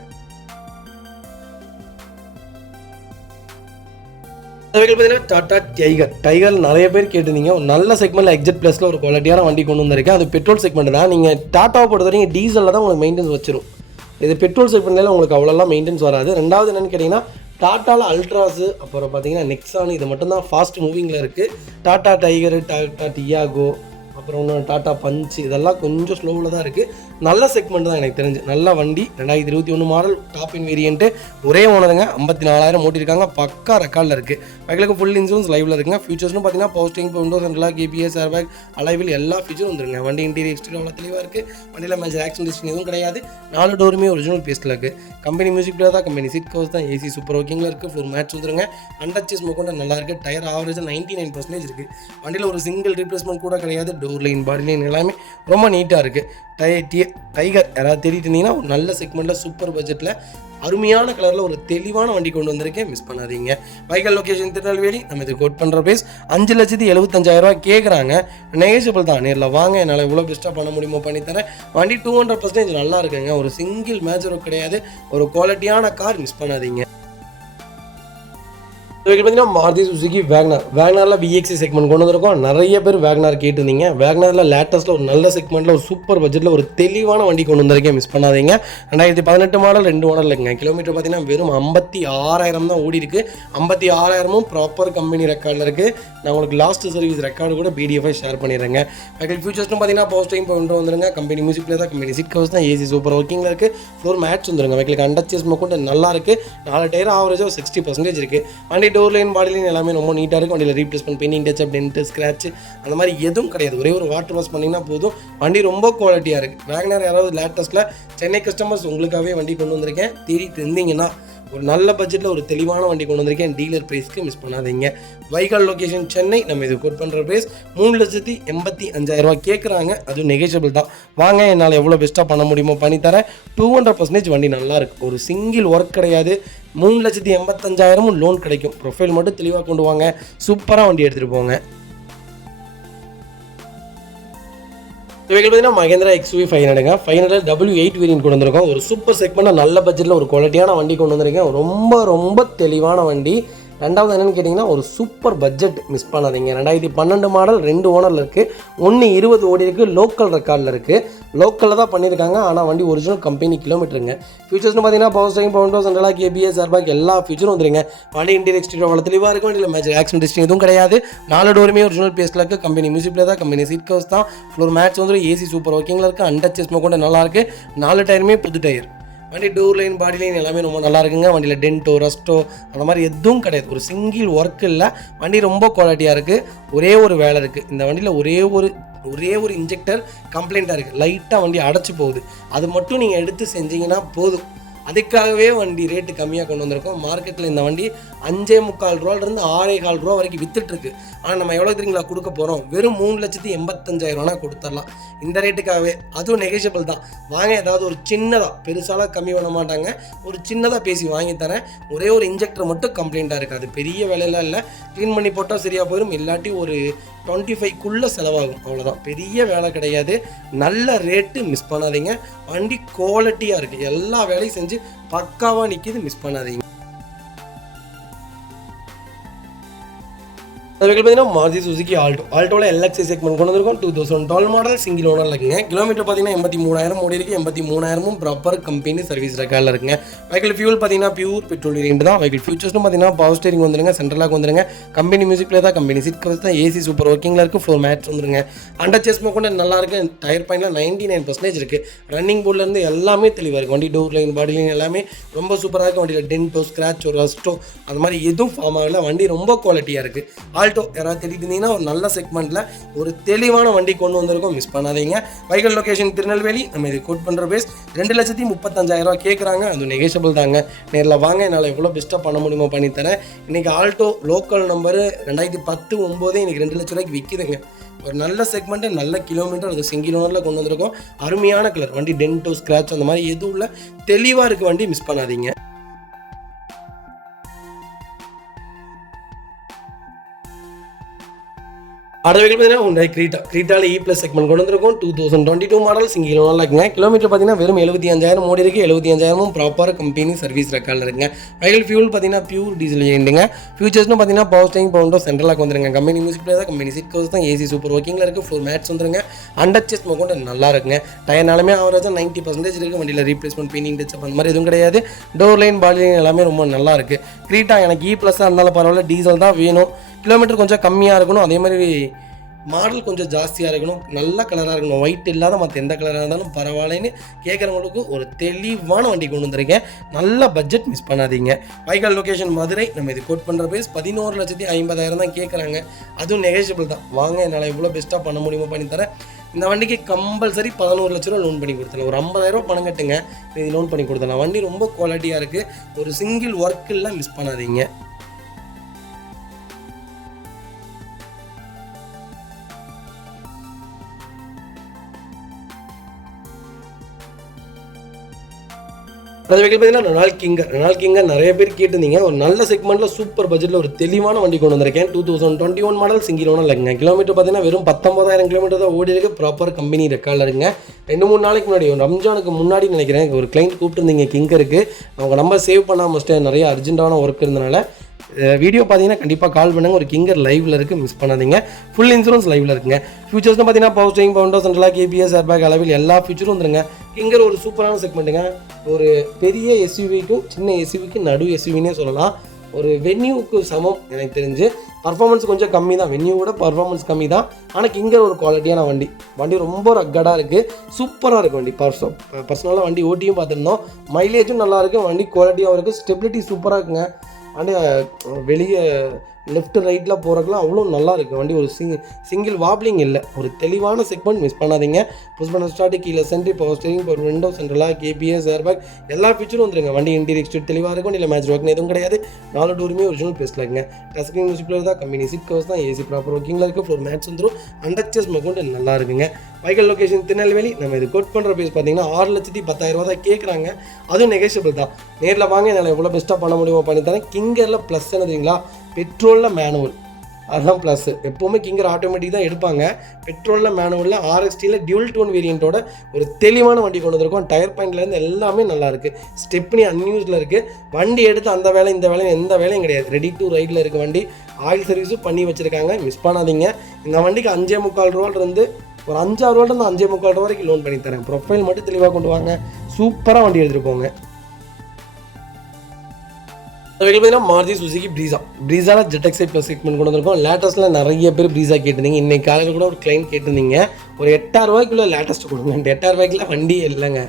பார்த்தீங்கன்னா டாடா டைகர் நிறைய பேர் கேட்டிருந்தீங்க. ஒரு நல்ல செக்மெண்ட்டில் எக்ஸெட் ப்ளஸில் ஒரு குவாலிட்டியான வண்டி கொண்டு வந்திருக்கேன். அது பெட்ரோல் செக்மெண்ட் தான். நீங்கள் டாட்டாவை பொறுத்த வரைக்கும் டீசலில் தான் உங்களுக்கு மெயின்டெனன்ஸ் வச்சிரும். இது பெட்ரோல் செக்மெண்ட்டில் உங்களுக்கு அவ்வளோலாம் மெயின்டெனன்ஸ் வராது. ரெண்டாவது என்னென்னு கேட்டிங்கன்னா டாட்டாவில் அல்ட்ராஸு, அப்புறம் பார்த்தீங்கன்னா நெக்ஸான், இது மட்டும்தான் ஃபாஸ்ட் மூவிங்கில் இருக்குது. டாட்டா டைகரு, டாட்டா டியாகோ, அப்புறம் ஒன்று டாட்டா பஞ்ச், இதெல்லாம் கொஞ்சம் ஸ்லோவில் தான் இருக்குது. நல்ல செக்மெண்ட் தான் எனக்கு தெரிஞ்சு. நல்ல வண்டி. 2021 மாடல், டாப் இன் வேரியன்ட்டு, ஒரே ஓனருங்க. 54,000 ஓட்டியிருக்காங்க. பக்கா ரெக்கார்டில் இருக்குது. பைக்கிலுக்கு ஃபுல் இன்சூரன்ஸ் லைவில் இருக்குங்க. ஃபியூச்சர்ஸ்னு பார்த்தீங்கன்னா power steering, window, central lock, ABS, airbag, அலைவில் எல்லா ஃபியூச்சரும் வந்துருங்க. வண்டி இன்டீரியர் எக்ஸ்டீரியர் அவ்வளோ தெளிவாக இருக்குது. வண்டியில் மேஜர் ஆக்சிடென்ட் எதுவும் கிடையாது. 4 டோருமே ஒரிஜினல் பேஸ்ட்டில் இருக்குது. கம்பெனி மியூசிக் பிளேயர் தான், கம்பெனி சீட் கவர்ஸ் தான், AC சூப்பர் ஒர்க்கிங்கில் இருக்குது. ஃப்ளோர் மேட்ச் வந்துருங்க. அண்டர்ச்சேஸ் கொண்டு நல்லா இருக்குது. டயர் ஆவரேஜாக 99% இருக்குது. வண்டியில் ஒரு சிங்கிள் ரீப்ளேஸ்மெண்ட் கூட கிடையாது. டோர் லைன் பாடி லைன் எல்லாமே ரொம்ப நீட்டாக இருக்குது. டைகர் யாராவது தேடிட்டு இருந்தீங்கன்னா ஒரு நல்ல செக்மெண்ட்டில் சூப்பர் பட்ஜெட்டில் அருமையான கலரில் ஒரு தெளிவான வண்டி கொண்டு வந்திருக்கேன், மிஸ் பண்ணாதீங்க. வைக்கல் லொக்கேஷன் திருநெல்வேலி. நம்ம இது கோட் பண்ணுற ப்ரைஸ் 5,75,000 கேட்குறாங்க. நெகோஷியபிள் தான், நேரில் வாங்க, என்னால் எவ்வளோ பெஸ்ட்டாக பண்ண முடியுமோ பண்ணித்தரேன். வண்டி 200% நல்லா இருக்குங்க, ஒரு சிங்கிள் மேஜரும் கிடையாது, ஒரு குவாலிட்டியான கார், மிஸ் பண்ணாதீங்க. பார்த்தீங்கன்னா மாருதி சுசுகி வேக்னாரில் VXC செக்மெண்ட் கொண்டு வந்திருக்கோம். நிறைய பேர் வேக்னார் கேட்டிருந்தீங்க. வேக்னாரில் லேட்டஸ்ட்டில் ஒரு நல்ல செக்மெண்ட்டில் ஒரு சூப்பர் பட்ஜெட்டில் ஒரு தெளிவான வண்டி கொண்டு வந்திருக்கேன், மிஸ் பண்ணாதீங்க. 2018 மாடல் 2 மாடல் இருக்குங்க. கிலோமீட்டர் பார்த்தீங்கன்னா வெறும் 56,000 தான் ஓடி இருக்குது. 56,000 ப்ராப்பர் கம்பெனி ரெக்கார்டில் இருக்குது. நான் உங்களுக்கு லாஸ்ட் சர்வீஸ் ரெக்கார்டு கூட பிடிஎஃப் ஷேர் பண்ணிடுறேங்க. வெஹிக்கிள் ஃபியூச்சர்ஸ்னு பார்த்தீங்கன்னா பவர் ஸ்டீரிங் கொண்டு வந்துருங்க. கம்பெனி மியூசிக் தான், கம்பெனி சீட் கவர்ஸ் தான், ஏசி சூப்பர் ஒர்க்கிங்கில் இருக்குது. ஃப்ளோர் மேட்ச் வந்துருங்க. வெஹிக்கிளுக்கு அண்டர்ச்சேஸ் மட்டும் நல்லா இருக்குது. 4 டயர் ஆவரேஜாக 60% இருக்குது. வண்டி டோர் லைன் பாடி லைன் எல்லாமே ரொம்ப நீட்டாக இருக்கும். வண்டியில் replacement, painting touch up, dent, scratch அந்த மாதிரி எதுவும் கிடையாது. ஒரே ஒரு வாட்டர் வாஷ் பண்ணிங்கன்னா போதும். வண்டி ரொம்ப குவாலிட்டியாக இருக்குது. வேக்னார் யாராவது லேட்டஸ்ட்டில் சென்னை கஸ்டமர்ஸ் உங்களுக்காகவே வண்டி கொண்டு வந்திருக்கேன், தேடிட்டு இருந்தீங்கன்னா ஒரு நல்ல பட்ஜெட்டில் ஒரு தெளிவான வண்டி கொண்டு வந்திருக்கேன். டீலர் ப்ரைஸ்க்கு மிஸ் பண்ணாதீங்க. வைக்கால் லொக்கேஷன் சென்னை. நம்ம இது கோட் பண்ணுற ப்ரைஸ் 3,85,000 கேட்குறாங்க. அதுவும் நெகோஷியபிள் தான். வாங்க, என்னால் எவ்வளோ பெஸ்ட்டாக பண்ண முடியுமோ பண்ணித்தரேன். 200% வண்டி நல்லாயிருக்கு, ஒரு சிங்கிள் ஒர்க் கிடையாது. 3,85,000 லோன் கிடைக்கும். ப்ரொஃபைல் மட்டும் தெளிவாக கொண்டு வாங்க, சூப்பராக வண்டி எடுத்துகிட்டு போங்க. பார்த்தீங்கன்னா மகேந்திரா XUV 500ங்க. 500 W8 வேரியன்ட் கொண்டு வந்திருக்கோம். ஒரு சூப்பர் செக்மெண்ட்டாக நல்ல பட்ஜெட்டில் ஒரு குவாலிட்டியான வண்டி கொண்டு வந்திருக்கேன். ரொம்ப தெளிவான வண்டி. ரெண்டாவது என்னென்னு கேட்டிங்கன்னா ஒரு சூப்பர் பட்ஜெட், மிஸ் பண்ணாதீங்க. 2012 மாடல் 2 ஓனரில் இருக்குது. 120 ஓடி இருக்குது. லோக்கல் ரெக்கார்டில் இருக்குது. லோக்கலில் தான் பண்ணியிருக்காங்க, ஆனால் வண்டி ஒரிஜினல் கம்பெனி கிலோமீட்டருங்க. ஃபியூச்சர்ஸ்னு பார்த்தீங்கன்னா power steering, power windows, central lock, ABS, airbag எல்லா ஃபியூச்சரும் வந்துருங்க. வண்டி இன்டீரியர் எக்ஸ்டீரியர் அவ்வளோ தெளிவாக இருக்கும். வண்டியில் மேஜர் ஆக்சிடென்ட் ஹிஸ்ட்ரி எதுவும் கிடையாது. 4 டோருமே ஒரிஜினல் பேஸ்டில் இருக்குது. கம்பெனி மியூசிக் தான், கம்பெனி சீட் கவர்ஸ் தான். ஃப்ளோர் மேட்ச் வந்து ஏசி சூப்பர் ஒர்க்கிங்கில் இருக்குது. அண்டர்ச்சேஸ் கூட நல்லா இருக்குது. 4 டயருமே புது டயர். வண்டி டோர் லைன் பாடி லைன் எல்லாமே ரொம்ப நல்லா இருக்குங்க. வண்டியில் டென்ட்டோ ரஸ்ட்டோ அந்த மாதிரி எதுவும் கிடையாது. ஒரு சிங்கிள் ஒர்க் இல்லை. வண்டி ரொம்ப குவாலிட்டியாக இருக்குது. ஒரே ஒரு வேலை இருக்குது இந்த வண்டியில். ஒரே ஒரு இன்ஜெக்டர் கம்ப்ளைண்ட்டாக இருக்குது. லைட்டாக வண்டி அடைச்சி போகுது. அது மட்டும் நீங்கள் எடுத்து செஞ்சீங்கன்னா போதும். அதுக்காகவே வண்டி ரேட்டு கம்மியாக கொண்டு வந்திருக்கோம். மார்க்கெட்டில் இந்த வண்டி 5,45,000 6,15,000 வரைக்கும் விற்றுட்டுருக்கு. ஆனால் நம்ம எவ்வளோ தெரியுங்களா கொடுக்க போகிறோம்? வெறும் 3,85,000 கொடுத்துடலாம் இந்த ரேட்டுக்காகவே. அதுவும் நெகோஷியபிள் தான். வாங்க, ஏதாவது ஒரு சின்னதாக, பெருசாலாம் கம்மி பண்ண மாட்டாங்க, ஒரு சின்னதாக பேசி வாங்கி தரேன். ஒரே ஒரு இன்ஜெக்டர் மட்டும் கம்ப்ளைண்ட்டாக இருக்குது. அது பெரிய வேலையெல்லாம் இல்லை, க்ளீன் பண்ணி போட்டால் சரியாக போயிடும். இல்லாட்டி ஒரு 25க்குள்ளே செலவாகும், அவ்வளோதான். பெரிய வேலை கிடையாது. நல்ல ரேட்டு, மிஸ் பண்ணாதீங்க. வண்டி குவாலிட்டியாக இருக்குது. எல்லா வேலையும் செஞ்சு பக்காவாக நிற்கிது, மிஸ் பண்ணாதீங்க. அதுக்கு பார்த்தீங்கன்னா மாருதி சுசுகி ஆல்டோவில் LXI செக்மெண்ட் கொண்டு வந்திருக்கோம். 2012 மாடல் சிங்கிள் ஓனரில் இருக்குங்க. கிலோமீட்டர் பார்த்தீங்கன்னா 83,000 ஓடி இருக்குது. 83,000 ப்ராப்பர் கம்பெனி சர்வீஸ் ரெக்கார்டில் இருக்குங்க. வெஹிக்கிள் ஃபியூல் பார்த்தீங்கன்னா பியூர் பெட்ரோல் வேரியன்ட் தான். வெஹிக்கிள் ஃபியூச்சர்ஸ்னு பார்த்தீங்கன்னா பவர் ஸ்டீரிங் வந்துருங்க, சென்ட்ரல் லாக் வந்துருங்க, கம்பெனி மியூசிக் தான், கம்பெனி சீட் கவர்ஸ் தான், ஏசி சூப்பர் ஒர்க்கிங்கில் இருக்குது, ஃப்ளோர் மேட்ச் வந்துருங்க. அண்டர்ச்சேஸ் கூட நல்லா இருக்குது. டயர் பாயிண்ட்லாம் 99% இருக்குது. ரன்னிங் போர்ட்லேருந்து எல்லாமே தெளிவாக இருக்குது. வண்டி டோர் லைன் பாடி லைன் எல்லாமே ரொம்ப சூப்பராக இருக்குது. வண்டியில் டென்ட்டோ ஸ்க்ராச்சோ ரஸ்ட்டோ அந்த மாதிரி எதுவும் ஃபார்ம் ஆகலை. வண்டி ரொம்ப குவாலிட்டியாக இருக்குது. ஆல்டோ யாராவது தேடிட்டு இருந்தீங்கன்னா ஒரு நல்ல செக்மெண்ட்டில் ஒரு தெளிவான வண்டி கொண்டு வந்திருக்கோம், மிஸ் பண்ணாதீங்க. வைக்கல் லொக்கேஷன் திருநெல்வேலி. நம்ம இது கோட் பண்ணுற பேஸ் 2,35,000 கேட்குறாங்க. அது நெகோஷியபிள் தாங்க. நேரில் வாங்க, என்னால் எவ்வளோ பெஸ்ட்டாக பண்ண முடியுமோ பண்ணித்தரேன். இன்றைக்கி ஆல்டோ லோக்கல் நம்பரு 2010-9 இன்றைக்கி 2 லட்ச ரூபாய்க்கு விற்கிதுங்க. ஒரு நல்ல செக்மெண்ட்டு, நல்ல கிலோமீட்டர், அது சிங்கிள் ஓனரில் கொண்டு வந்திருக்கோம். அருமையான கலர். வண்டி டென்ட்டோ ஸ்க்ராச் அந்த மாதிரி எதுவும் இல்லை, தெளிவாக இருக்குது வண்டி, மிஸ் பண்ணாதீங்க. அடுத்த வெஹிக்கிள் பார்த்தீங்கன்னா Hyundai கிரீட்டாவில் E+ செக்மெண்ட் கொண்டு வந்திருக்கும். 2022 மாடல் சிங்கிள் ஓனரில் இருக்குங்க. கிலோமீட்டர் பார்த்தீங்கன்னா வெறும் 75,000 ஓடி இருக்குது. 75,000 ப்ராப்பர் கம்பெனி சர்வீஸ் ரெக்கார்டில் இருக்குங்க. வெஹிக்கிள் ஃபியூல் பார்த்தீங்கன்னா பியூர் டீசல் வேரியண்ட்டுங்க. ஃபியூச்சர்ஸ்னு பார்த்தீங்கன்னா power steering, power windows, central lock வந்துருங்க. கம்பெனி மியூசிக் தான், கம்பெனி சீட் கவர்ஸ் தான், ஏசி சூப்பர் ஒர்க்கிங்கில் இருக்குது, ஃப்ளோர் மேட்ச் வந்துருங்க. அண்டர்ச்சேஸ் கூட நல்லா இருக்குங்க. டயர்னாலுமே ஆவரேஜாக 90% இருக்குது. வண்டியில் ரீப்ளேஸ்மெண்ட், பெயிண்டிங் டச் அந்த மாதிரி எதுவும் கிடையாது. டோர் லைன் பாடி லைன் எல்லாமே ரொம்ப நல்லா இருக்குது. கிரீட்டா எனக்கு E+ இருந்தாலும் பரவாயில்ல, டீசல் தான் வேணும். கிலோமீட்டர் கொஞ்சம் கம்மியாக இருக்கணும். அதே மாதிரி மாடல் கொஞ்சம் ஜாஸ்தியாக இருக்கணும். நல்ல கலராக இருக்கணும். ஒயிட் இல்லாத மற்ற எந்த கலராக இருந்தாலும் பரவாயில்லன்னு கேட்குறவங்களுக்கு ஒரு தெளிவான வண்டி கொண்டு வந்திருக்கேன். நல்ல பட்ஜெட், மிஸ் பண்ணாதீங்க. வைக்கல் லொக்கேஷன் மதுரை. நம்ம இது கோட் பண்ணுற பேஸ் 11,50,000 தான் கேட்குறாங்க. அதுவும் நெகோஷியபிள் தான். வாங்க, என்னால் எவ்வளோ பெஸ்ட்டாக பண்ண முடியுமோ பண்ணித்தரேன். இந்த வண்டிக்கு கம்பல்சரி 11 லட்ச ரூபா லோன் பண்ணி கொடுத்துடலாம். ஒரு 50,000 பணம் கட்டுங்க, இது லோன் பண்ணி கொடுத்துடலாம். வண்டி ரொம்ப குவாலிட்டியாக இருக்குது. ஒரு சிங்கிள் ஒர்க் இல்லை, மிஸ் பண்ணாதீங்க. அது வெஹிக்கிள் பார்த்தீங்கன்னா ரெனால்ட் கிங்கர் நிறைய பேர் கேட்டிருந்தீங்க. ஒரு நல்ல செக்மெண்ட்டில் சூப்பர் பட்ஜெட்டில் ஒரு தெளிவான வண்டி கொண்டு வந்திருக்கேன். 2021 மாடல் சிங்கிள் ஓனர் இல்லைங்க. கிலோமீட்டர் பார்த்தீங்கன்னா வெறும் 19,000 கிலோமீட்டர் தான் ஓடி இருக்கு. ப்ராப்பர் கம்பெனி ரெக்கார்டில் இருக்குங்க. 2-3 நாளைக்கு முன்னாடி ஒரு ரம்ஜானுக்கு முன்னாடி நினைக்கிறேன் ஒரு கிளைண்ட் கூப்பிட்டுருந்தீங்க கிங்கருக்கு. அவங்க நம்பர் சேவ் பண்ணாமல் முடிச்சிட்டு நிறைய அர்ஜென்ட்டான ஒர்க் இருந்தனால வீடியோ பார்த்தீங்கன்னா கண்டிப்பாக கால் பண்ணுங்கள். ஒரு கிங்கர் லைவில் இருக்குது, மிஸ் பண்ணாதீங்க. ஃபுல் இன்சூரன்ஸ் லைவில் இருக்குங்க. ஃபியூச்சர்ஸ்னு பார்த்தீங்கன்னா power steering, power window central lock, KBS, airbag, அளவில் எல்லா ஃபியூச்சரும் வந்துருங்க. கிங்கர் ஒரு சூப்பரான செக்மெண்ட்டுங்க. ஒரு பெரிய எஸ்யூவிக்கும் சின்ன எஸ்யூவிக்கும் நடு எஸ்யூவினே சொல்லலாம். ஒரு வென்யூவுக்கு சமம் எனக்கு தெரிஞ்சு. பர்ஃபார்மன்ஸ் கொஞ்சம் கம்மி தான், வென்யூவோட பர்ஃபார்மன்ஸ் கம்மி தான். ஆனால் கிங்கர் ஒரு குவாலிட்டியான வண்டி ரொம்ப ரக்கடாக இருக்குது, சூப்பராக இருக்குது வண்டி. பர்சனலாக வண்டி ஓட்டியும் பார்த்துருந்தோம். மைலேஜும் நல்லாயிருக்கு, வண்டி குவாலிட்டியாகவும் இருக்குது, ஸ்டெபிலிட்டி சூப்பராக இருக்குங்க. வண்டி வெளியே லெஃப்ட் ரைட்டில் போகிறதுக்குலாம் அவ்வளோ நல்லா இருக்குது வண்டி. ஒரு சிங்கிள் வாப்லிங் இல்லை, ஒரு தெளிவான செக்மெண்ட், மிஸ் பண்ணாதீங்க. புஷ் பண்ண ஸ்டார்ட், கீழே சென்ட்ரி, power steering, power window central lock, KBS, airbag எல்லா ஃபீச்சரும் வந்துருங்க. வண்டி இன்டீரியர் எக்ஸ்டீரியர் தெளிவாக இருக்கும். இல்லை மேட்ச் ஒர்க்னு எதுவும் கிடையாது. 4 டோருமே ஒரிஜினல் பேஸ்ட்டில் இருக்குங்க. டச் ஸ்க்ரீன் மியூசிக்கில் தான், கம்பெனி சீட் கவர்ஸ் தான், ஏசி ப்ராப்பர் ஒர்க்கிங்கில் இருக்குது. ஃப்ளோர் மேட்ச் வந்துடும். அண்டர்ச்சஸ் மகௌண்ட் நல்லா இருக்குங்க. வைக்கல் லொக்கேஷன் திருநெல்வேலி. நம்ம இது கோட் பண்ணுற பேஸ் பார்த்தீங்கன்னா 6,10,000 தான் கேட்குறாங்க. அதுவும் நெகோஷியபிள் தான். நேரில் வாங்க, என்னால் எவ்வளோ பெஸ்ட்டாக பண்ண முடியுமோ பண்ணி தரேன். கிங்கரில் ப்ளஸ் என்ன தெரியுங்களா, பெட்ரோலில் மேனுவல், அதுதான் ப்ளஸ். எப்போவுமே கிங்கர் ஆட்டோமேட்டிக் தான் எடுப்பாங்க. பெட்ரோலில் மேனுவலில் RXT டியூல் டோன் வேரியண்ட்டோட ஒரு தெளிவான வண்டி கொண்டு வந்திருக்கோம். டயர் பாயிண்ட்லேருந்து எல்லாமே நல்லாயிருக்கு. ஸ்டெப்னி அன்யூஸ்டில் இருக்குது. வண்டி எடுத்து அந்த வேலை இந்த வேலையும் எந்த வேலையும் கிடையாது, ரெடி டு ரைடில் இருக்குது வண்டி. ஆயில் சர்வீஸும் பண்ணி வச்சுருக்காங்க, மிஸ் பண்ணாதீங்க. இந்த வண்டிக்கு 5,45 ரூபாயிலிருந்து ஒரு 5-6 ரூபாயிலிருந்து 5,45 ரூபா வரைக்கும் லோன் பண்ணி தரேன். ப்ரொஃபைல் மட்டும் தெளிவாக கொண்டு வாங்க, சூப்பராக வண்டி எடுத்துகிட்டு போங்க. பார்த்தீங்கன்னா மாருதி சுசுகி ப்ரீஸாவில் ZX-i ப்ளஸ் செக்மெண்ட் கொண்டு வந்திருக்கோம். லேட்டஸ்ட்டில் நிறைய பேர் ப்ரீஸா கேட்டிருந்தீங்க. இன்றைக்கி காலையில் கூட ஒரு கிளைண்ட் கேட்டிருந்தீங்க, ஒரு 8,000 ரூபாய்க்குள்ளே லேட்டஸ்ட் கொடுங்க. 8,000 ரூபாய்க்குலாம் வண்டியே இல்லைங்க,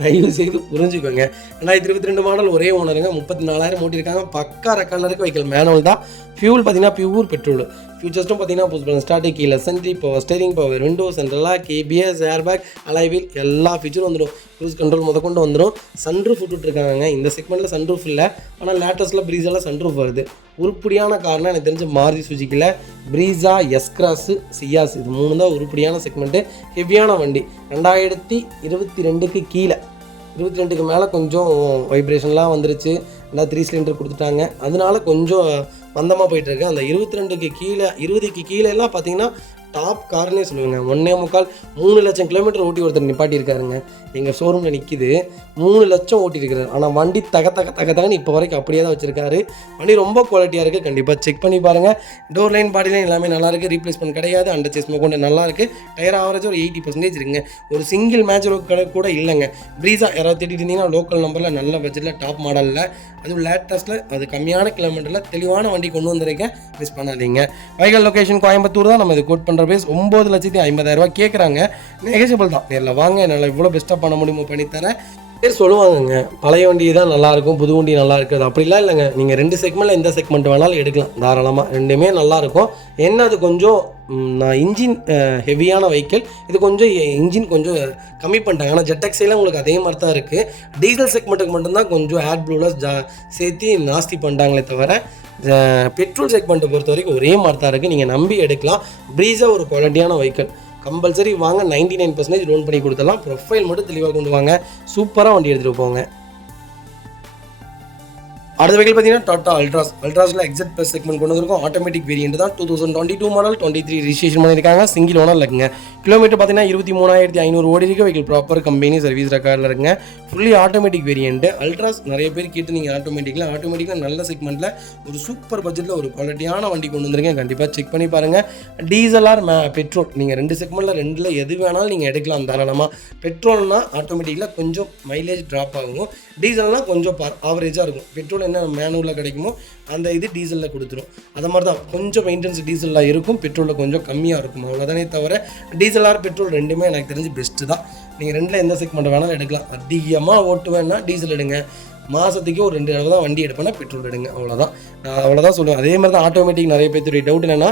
தயவு செய்து புரிஞ்சுக்கோங்க. 2022 மாடல், ஒரே ஓனருங்க, 34,000 ஓட்டியிருக்காங்க. பக்கா ரெக்கார்டில் இருக்க வெஹிக்கிள், மேனுவல் தான். ஃபியூல் பார்த்தீங்கன்னா பியூர் பெட்ரோல். ஃபியூச்சர்ஸும் பார்த்தீங்கன்னா புஷ் பண்ண ஸ்டார்ட், கீழே சென்ட்ரி, power steering, power window central lock, KBS, airbag, அலைவில் எல்லா ஃபீச்சரும் வந்துடும். க்ரூஸ் கண்ட்ரோல் முதற்கொண்டு வந்துடும். சன்ரூஃப் விட்டுருக்காங்க. இந்த செக்மெண்ட்டில் சன்ரூஃப் இல்லை, ஆனால் லேட்டஸ்ட்டில் ப்ரீஸாவில் சன்ரூஃப் வருது. உருப்படியான காரணம் எனக்கு தெரிஞ்ச மாருதி சுசுகியில் ப்ரீஸா, எஸ்-கிராஸ், சியாஸ், இது 3 தான் உருப்படியான செக்மெண்ட்டு. ஹெவியான வண்டி. 2022க்கு கீழே, 22க்கு மேலே கொஞ்சம் வைப்ரேஷன்லாம் வந்துருச்சு. 3 சிலிண்டர் கொடுத்துட்டாங்க, அதனால கொஞ்சம் மந்தமாக போயிட்டுருக்கு. அந்த 22க்கு கீழே, 20க்கு கீழே எல்லாம் பார்த்தீங்கன்னா டாப் கார்னே சொல்லுவேங்க. 1.25-3 லட்சம் கிலோமீட்டர் ஓட்டி ஒருத்தர் நிப்பாட்டியிருக்காருங்க. எங்கள் ஷோரூமில் நிற்கிது, 3 லட்சம் ஓட்டியிருக்கிறார். ஆனால் வண்டி தகன்னு இப்போ வரைக்கும் அப்படியே தான் வச்சுருக்காரு. வண்டி ரொம்ப குவாலிட்டியாக இருக்குது, கண்டிப்பாக செக் பண்ணி பாருங்கள். டோர் லைன், பாடி லைன் எல்லாமே நல்லாயிருக்கு, ரீப்ளேஸ்மெண்ட் கிடையாது. அண்டர் சேஸ் கொண்டு நல்லாயிருக்கு. டயர் ஆவரேஜ் ஒரு 80% இருக்குங்க. ஒரு சிங்கிள் மேட்ச் கூட இல்லைங்க. ப்ரீஸா யாராவது தேடிட்டு இருந்தீங்கன்னா லோக்கல் நம்பரில் நல்ல பட்ஜெட்டில் டாப் மாடலில், அதுவும் லேட்டஸ்ட்டில், அது கம்மியான கிலோமீட்டரில் தெளிவான வண்டி கொண்டு வந்திருக்கேன், மிஸ் பண்ணாதீங்க. வைக்கல் லொக்கேஷன் கோயம்புத்தூர் தான். நம்ம இது கோட் பண்ணுற பேஸ் 9,50,000 ரூபா கேட்குறாங்க. நெகோஷியபிள் தான். நேரில் வாங்க, என்னால் இவ்வளோ பெஸ்ட்டாக பண்ண முடியுமோ பண்ணித்தரேன். பேர் சொல்லுவாங்கங்க, பழைய வண்டி தான் நல்லாயிருக்கும், புது வண்டி நல்லா இருக்குது. அப்படிலாம் இல்லைங்க. நீங்கள் 2 செக்மெண்ட்டில் எந்த செக்மெண்ட் வேணாலும் எடுக்கலாம் தாராளமாக, ரெண்டுமே நல்லாயிருக்கும். என்ன அது கொஞ்சம் இன்ஜின் ஹெவியான வெஹிக்கிள், இது கொஞ்சம் இன்ஜின் கொஞ்சம் கம்மி பண்ணிட்டாங்க. ஆனால் ZX-இலாம் உங்களுக்கு அதே மாதிரி தான் இருக்குது. டீசல் செக்மெண்ட்டுக்கு மட்டும்தான் கொஞ்சம் ஆட் ப்ளூலஸ் சேர்த்து நாஸ்தி பண்ணிட்டாங்களே தவிர, பெட்ரோல் செக்மெண்ட்டை பொறுத்த வரைக்கும் ஒரே மாதிரி தான் இருக்குது. நீங்கள் நம்பி எடுக்கலாம். ப்ரீஸா ஒரு குவாலிட்டியான வெஹிக்கிள், கம்பல்சரி வாங்க. 99% லோன் பண்ணி கொடுத்துடலாம். ப்ரொஃபைல் மட்டும் தெளிவாக கொண்டு வாங்க, சூப்பராக வண்டி எடுத்துகிட்டு போங்க. அடுத்த வெஹிக்கிள் பார்த்தீங்கன்னா டாடா அல்ட்ராஸில் எக்ஸட் ப்ளஸ் செக்மெண்ட் கொண்டு வந்திருக்கும். ஆட்டோமேட்டிக் வேரியண்ட் தான். 2022 மாடல், 23 ரிஜிஸ்ட்ரேஷன் பண்ணியிருக்காங்க. சிங்கிள் ஓனர் இருக்குங்க. கிலோமீட்டர் பார்த்தீங்கன்னா 23,500 ஓடி இருக்கு. வெஹிக்கிள் ப்ராப்பர் கம்பெனி சர்வீஸ் ரெக்கார்டில் இருக்குங்க. Fully automatic variant. அல்ட்ராஸ் நிறைய பேர் கேட்டு நீங்கள் ஆட்டோமேட்டிக்கில் நல்ல செக்மெண்ட்டில் ஒரு சூப்பர் பட்ஜெட்டில் ஒரு குவாலிட்டியான வண்டி கொண்டு வந்திருக்கேன். கண்டிப்பாக செக் பண்ணி பாருங்கள். டீசல் ஆர் பெட்ரோல், நீங்கள் 2 செக்மெண்ட்டில் 2ல் எது வேணாலும் நீங்கள் எடுக்கலாம் தாராளமாக. பெட்ரோல்னால் ஆட்டோமேட்டிக்கில் கொஞ்சம் மைலேஜ் ட்ராப் ஆகும், டீசல்னால் கொஞ்சம் ஆவரேஜாக இருக்கும். பெட்ரோல் என்ன மேனுவலில் கிடைக்குமோ அந்த இது டீசலில் கொடுத்துரும். அது மாதிரி தான் கொஞ்சம் மெயின்டெனன்ஸ் டீசலில் இருக்கும், பெட்ரோலில் கொஞ்சம் கம்மியாக இருக்கும், அவ்வளோதானே தவிர டீசல் ஆர் பெட்ரோல் ரெண்டுமே எனக்கு தெரிஞ்சு பெஸ்ட்டு தான். நீங்கள் 2ல் எந்த செக்மெண்ட் வேணாலும் எடுக்கலாம். அதிகமாக ஓட்டுவேன்னா டீசல் எடுங்க, மாதத்துக்கு ஒரு 2 தடவை தான் வண்டி எடுப்பேன்னா பெட்ரோல் எடுங்க, அவ்வளோதான் சொல்லுவேன். அதே மாதிரி தான் ஆட்டோமேட்டிக் நிறைய பேருடைய டவுட் என்னென்னா,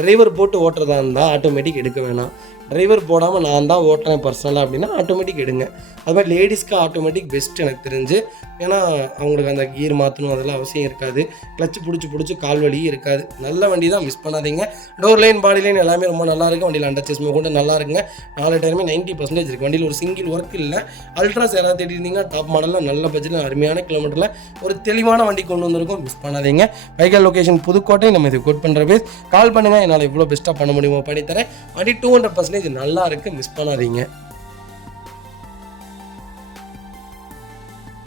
டிரைவர் போட்டு ஓட்டுறதா இருந்தால் ஆட்டோமேட்டிக் எடுக்க வேணாம். டிரைவர் போடாமல் நான் தான் ஓட்டுறேன் பர்சனலாக அப்படின்னா ஆட்டோமேட்டிக் எடுங்க. அது மாதிரி லேடிஸ்க்கு ஆட்டோமேட்டிக் பெஸ்ட் எனக்கு தெரிஞ்சு. ஏன்னா அவங்களுக்கு அந்த கீர் மாற்றணும் அதெல்லாம் அவசியம் இருக்காது. கிளச்சு பிடிச்சி கால் வலியும் இருக்காது. நல்ல வண்டி தான், மிஸ் பண்ணாதீங்க. டோர் லைன் பாடி லைன் எல்லாமே ரொம்ப நல்லா இருக்குது. வண்டியில் அண்டர் செஸ் கூட நல்லா இருக்குங்க. 4 டயருமே 90% இருக்குது. வண்டியில் ஒரு சிங்கிள் ஒர்க் இல்லை. அல்ட்ராஸ் யாராவது தேடி இருந்தீங்கன்னா டாப் மாடலில் நல்ல பட்ஜெட்டில் அருமையான கிலோமீட்டரில் ஒரு தெளிவான வண்டி கொண்டு வந்திருக்கோம். மிஸ் பண்ணாதீங்க. வைக்கல் லொகேஷன் புதுக்கோட்டை. நம்ம இது கோட் பண்ணுற பேஸ் கால் பண்ணுங்கள். என்னால் இவ்வளோ பெஸ்ட்டாக பண்ண முடியுமோ பண்ணித்தரேன். வண்டி 200% நல்லா இருக்குது, மிஸ் பண்ணாதீங்க.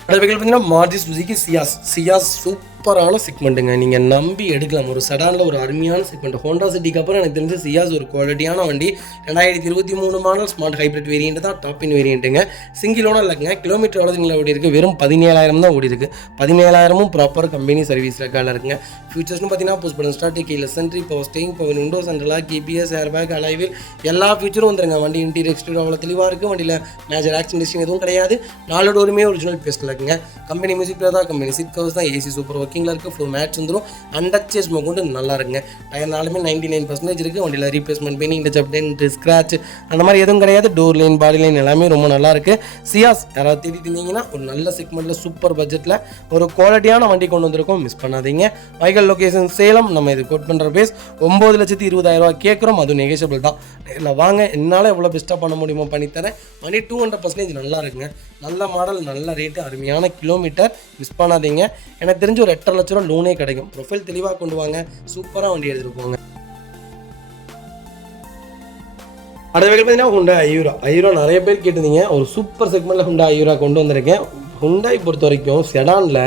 அடுத்த பார்த்தீங்கன்னா மாருதி சுசுகி சியாஸ் சூப்பரான செக்மெண்ட்டுங்க. நீங்கள் நம்பி எடுக்கலாம். ஒரு செடானில் ஒரு அருமையான செக்மெண்ட். ஹோண்டா சிட்டிக்கு அப்புறம் எனக்கு தெரிஞ்சு சியாஸ் ஒரு குவாலிட்டியான வண்டி. 2023 மாடல் ஸ்மார்ட் ஹைப்ரிட் வேரியண்ட் தான், டாப் இன் வேரியண்ட்டுங்க. சிங்கிள் ஓனர் இல்லைங்க. கிலோமீட்டர் எவ்வளோ ஓடி இருக்குது? வெறும் 17,000 தான் ஓடி இருக்குது. 17,000 ப்ராப்பர் கம்பெனி சர்வீஸ் ரெக்கார்டில் இருக்குங்க. ஃபியூச்சர்ஸ்னு பார்த்தீங்கன்னா புஷ் பட்டன் ஸ்டார்ட், கீழே சென்ட்ரி, power steering, power window central lock, KBS, airbag, அலைவில் எல்லா ஃபியூச்சரும் வந்துருங்க. வண்டி இன்டீரியர் எக்ஸ்டீரியர் அவ்வளோ தெளிவாக இருக்குது. வண்டியில் மேஜர் ஆக்சிடென்ட் எதுவும் கிடையாது. 4 டோருமே ஒரிஜினல் பேஸ்ட்டில் இருக்குங்க. கம்பெனி மியூசிக் பிளேயர் தான், கம்பெனி சீட் கவர்ஸ் தான், ஏசி சூப்பர் ஒர்க்கிங்கில் இருக்குது. ஃபுல் மேட்ச் வந்துடும். அண்டர்ச்சேஸ் கொண்டு நல்லா இருக்குங்க. டயர் 99% இருக்குது. வண்டியில் replacement, painting touch, dent, scratch அந்த மாதிரி எதுவும் கிடையாது. டோர் லைன் பாடி லைன் எல்லாமே ரொம்ப நல்லா இருக்குது. சியாஸ் யாராவது தேடிட்டு இருந்தீங்கன்னா ஒரு நல்ல செக்மெண்ட்டில் சூப்பர் பட்ஜெட்டில் ஒரு குவாலிட்டியான வண்டி கொண்டு வந்திருக்கோம், மிஸ் பண்ணாதீங்க. வைக்கல் லொகேஷன் சேலம். நம்ம இது கோட் பண்ணுற பேஸ் 9,20,000 கேட்குறோம். அதுவும் நெகோஷியபிள் தான். இல்லை வாங்க, என்னால் எவ்வளோ பெஸ்ட்டாக பண்ண முடியுமோ பண்ணித்தரேன். வண்டி 200% நல்லா இருக்குங்க. நல்ல மாடல், நல்ல ரேட்டு, அருமையான கிலோமீட்டர், மிஸ் பண்ணாதீங்க. எனக்கு தெரிஞ்சு ஒரு 8.5 லட்ச ரூபா லோனே கிடைக்கும். ப்ரொஃபைல் தெளிவாக கொண்டு வாங்க, சூப்பராக வண்டி எடுத்துகிட்டு போங்க. அடுத்த வகையில் பார்த்தீங்கன்னா ஹுண்டா ஐயூரா நிறைய பேர் கேட்டிருந்தீங்க. ஒரு சூப்பர் செக்மெண்ட்டில் ஹுண்டா ஐயூரா கொண்டு வந்திருக்கேன். ஹுண்டாய் பொறுத்த வரைக்கும் செடானில்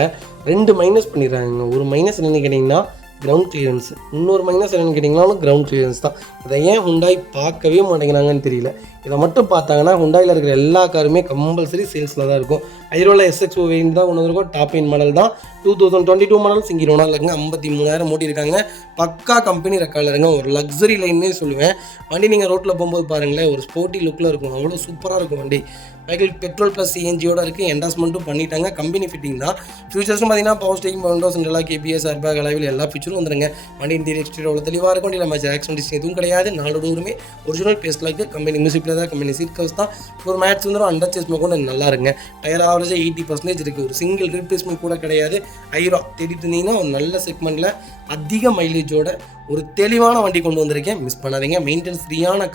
2 மைனஸ் பண்ணிடுறாங்க. ஒரு மைனஸ் என்னென்னு கேட்டிங்கன்னா கிரவுண்ட் கிளியரன்ஸ். இன்னொரு மைனஸ் என்னென்னு கேட்டிங்கனாலும் கிரவுண்ட் கிளியரன்ஸ் தான். அதை ஏன் ஹுண்டாய் பார்க்கவே மாட்டேங்கிறாங்கன்னு தெரியல. இதை மட்டும் பார்த்தாங்கன்னா ஹுண்டாயில் இருக்கிற எல்லா காருமே கம்பல்சரி சேல்ஸில் தான் இருக்கும். ஐரோவில் SXO வேரியண்ட் தான் கொண்டு வந்திருக்கும். டாப் இன் மாடல் தான். 2022 மாடல் சிங்கிள் ஓனர் இருக்குங்க. 53,000 ஓடி இருக்காங்க. பக்கா கம்பெனி ரெக்கார்டில் இருங்க. ஒரு லக்ஸரி லைன்னே சொல்லுவேன். வண்டி நீங்கள் ரோட்டில் போகும்போது பாருங்களேன், ஒரு ஸ்போர்ட்டி லுக்கில் இருக்கும். அவ்வளோ சூப்பராக இருக்கும் வண்டி. வெஹிக்கிள் பெட்ரோல் ப்ளஸ் சிஎன்ஜியோட இருக்குது. என்டாஸ்மெண்ட்டும் பண்ணிட்டாங்க. கம்பெனி ஃபிட்டிங் தான். ஃபியூச்சர்ஸ்னு பார்த்தீங்கன்னா power steering, windows central lock, KBS, airbag, அலைவில் எல்லா ஃபியூச்சரும் வந்துருங்க. வண்டி இன்டீரியர் எக்ஸ்டீரியர் அவ்வளோ தெளிவாக இருக்கும். வண்டியில் மேட்ச் ஆக்சிடென்ட் எதுவும் கிடையாது. 4 டோருமே ஒரிஜினல் பேஸ்ட்டில் இருக்குது. கம்பெனி மியூசிக் தான், கம்பெனி சீட் கவர்ஸ் தான். ஒரு மேட்ச் வந்துடும். அண்டர் சேஸ் கொண்டு நல்லா இருக்குங்க. டயர் ஆவரேஜாக 80% இருக்குது. ஒரு சிங்கிள் ரீப்ளேஸ்மெண்ட் கூட கிடையாது. ஐரோ தேடிட்டு இருந்தீங்கன்னா ஒரு நல்ல செக்மெண்ட்டில் அதிக மைலேஜோட ஒரு தெளிவான வண்டி கொண்டு வந்திருக்கேன், மிஸ் பண்ணாதீங்க. மெயின்டெனன்ஸ் ஃப்ரீயான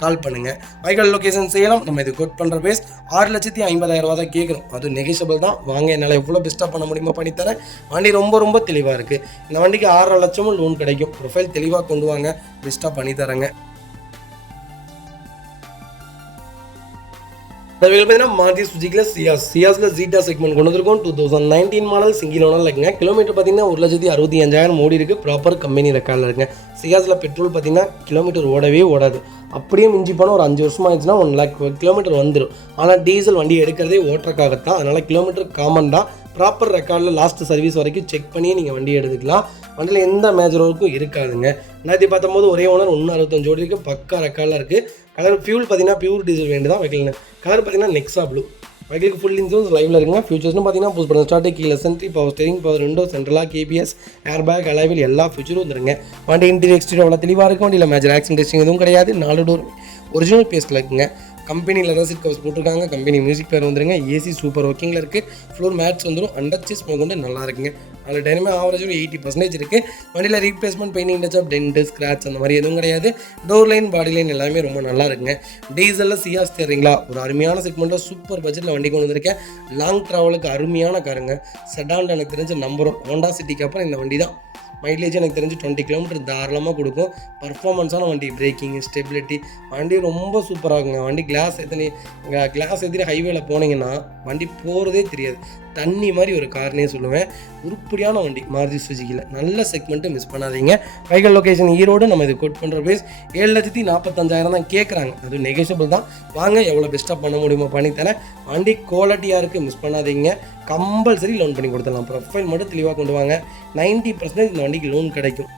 கால் பண்ணுங்கள். வைக்கல் லொகேஷன் சேலம். நம்ம இது கோட் பண்ணுற பேஸ் 6,50,000 தான் கேட்குறோம். அது நெகோஷியபிள் தான். வாங்க, என்னால் எவ்வளோ பெஸ்ட்டாக பண்ண முடியுமோ பண்ணித்தரேன். வண்டி ரொம்ப தெளிவாக இருக்குது. இந்த வண்டிக்கு 6.5 லட்சமும் லோன் கிடைக்கும். ப்ரொஃபைல் தெளிவாக கொண்டு வாங்க, பெஸ்ட்டாக பண்ணித்தரேங்க. பார்த்தீங்கன்னா மாருதி சுசுகியில் சியாஸில் ஜீட்டா செக்மெண்ட் கொண்டு வந்திருக்கோம். 2019 மாடல் சிங்கிள் ஓனர் இருக்குங்க. கிலோமீட்டர் பார்த்தீங்கன்னா 1,65,000 ஓடி இருக்குது. ப்ராப்பர் கம்பெனி ரெக்கார்டில் இருக்குங்க. சியாஸில் பெட்ரோல் பார்த்தீங்கன்னா கிலோமீட்டர் ஓடவே ஓடாது. அப்படியே மிஞ்சி போனால் ஒரு 5 வருஷம் ஆயிடுச்சுன்னா 1 லேக் கிலோமீட்டர் வந்துடும். ஆனால் டீசல் வண்டி எடுக்கிறதே ஓட்டுறக்காகத்தான். அதனால் கிலோமீட்டர் காமன் தான். ப்ராப்பர் ரெக்கார்டில் லாஸ்ட் சர்வீஸ் வரைக்கும் செக் பண்ணியே நீங்கள் வண்டி எடுத்துக்கலாம். வண்டியில் எந்த மேஜர் ஒர்க்கும் இருக்காதுங்க. 2019 ஒரே ஓனர் 165 ஓடி இருக்குது. பக்கா ரெக்கார்டில் இருக்குது. கலர் ஃபியூல் பார்த்தீங்கன்னா பியூர் டீசல் வேண்டி தான் வைக்கல. கலர் பார்த்தீங்கன்னா நெக்ஸா ப்ளூ. வைக்கலுக்கு ஃபுல் இன்சூரன்ஸ் லைவில் இருக்குங்க. ஃபியூச்சர்ஸ்னு பார்த்தீங்கன்னா புஷ் பட்டன் ஸ்டார்ட், கீழே சென்ட்ரி, power steering, power window central lock, KBS, airbag, அலைவில் எல்லா ஃபியூச்சரும் வந்துருங்க. வண்டி இன்டீரியர் எக்ஸ்டீரியர் அவ்வளோ தெளிவாக இருக்கும். வண்டியில் மேஜர் ஆக்சிடென்ட் எதுவும் கிடையாது. 4 டோர் ஒரிஜினல் பேஸ்ட்டில் இருக்குங்க. கம்பெனியில் தான் சீட் கவர்ஸ் போட்டிருக்காங்க. கம்பெனி மியூசிக் பிளேயர் வந்துருங்க. ஏசி சூப்பர் ஒர்க்கிங்கில் இருக்குது. ஃப்ளோர் மேட்ச் வந்துடும். அண்டர் சேஸ் கொண்டு நல்லா இருக்குங்க. அதில் டைமே ஆவரேஜ் ஒரு 80% இருக்குது. வண்டியில் replacement, painting touch, dent, scratch அந்த மாதிரி எதுவும் கிடையாது. டோர் லைன், பாடி லைன் எல்லாமே ரொம்ப நல்லா இருக்குங்க. டீசலில் சியாஸ் தெரியுங்களா, ஒரு அருமையான செக்மெண்ட்டில் சூப்பர் பட்ஜெட்டில் வண்டி கொண்டு வந்திருக்கேன். லாங் ட்ராவலுக்கு அருமையான காருங்க. செடான் எனக்கு தெரிஞ்ச நம்பரும் ஹோண்டா சிட்டிக்கு அப்புறம் இந்த வண்டி தான். மைலேஜ் எனக்கு தெரிஞ்சு 20 கிலோமீட்டர் தாராளமாக கொடுக்கும். பர்ஃபார்மன்ஸான வண்டி, பிரேக்கிங், ஸ்டெபிலிட்டி வண்டி ரொம்ப சூப்பராக இருக்குங்க. வண்டி கிளாஸ் எத்தனை ஹைவேல போனீங்கன்னா வண்டி போகிறதே தெரியாது. தண்ணி மாதிரி ஒரு கார்னே சொல்லுவேன். உருப்படியான வண்டி மாருதி சுசுகியில். நல்ல செக்மெண்ட்டு, மிஸ் பண்ணாதீங்க. வைக்கல் லொகேஷன் ஈரோடு. நம்ம இது கோட் பண்ணுற பேஸ் 7,45,000 தான் கேட்குறாங்க. அது நெகோஷியபிள் தான். வாங்க, எவ்வளோ பெஸ்ட்டாக பண்ண முடியுமோ பண்ணித்தரேன். வண்டி குவாலிட்டியாக இருக்குது, மிஸ் பண்ணாதீங்க. கம்பல்சரி லோன் பண்ணி கொடுத்துடலாம். ப்ரொஃபைல் மட்டும் தெளிவாக கொண்டு வாங்க. 90% இந்த வண்டிக்கு லோன் கிடைக்கும்.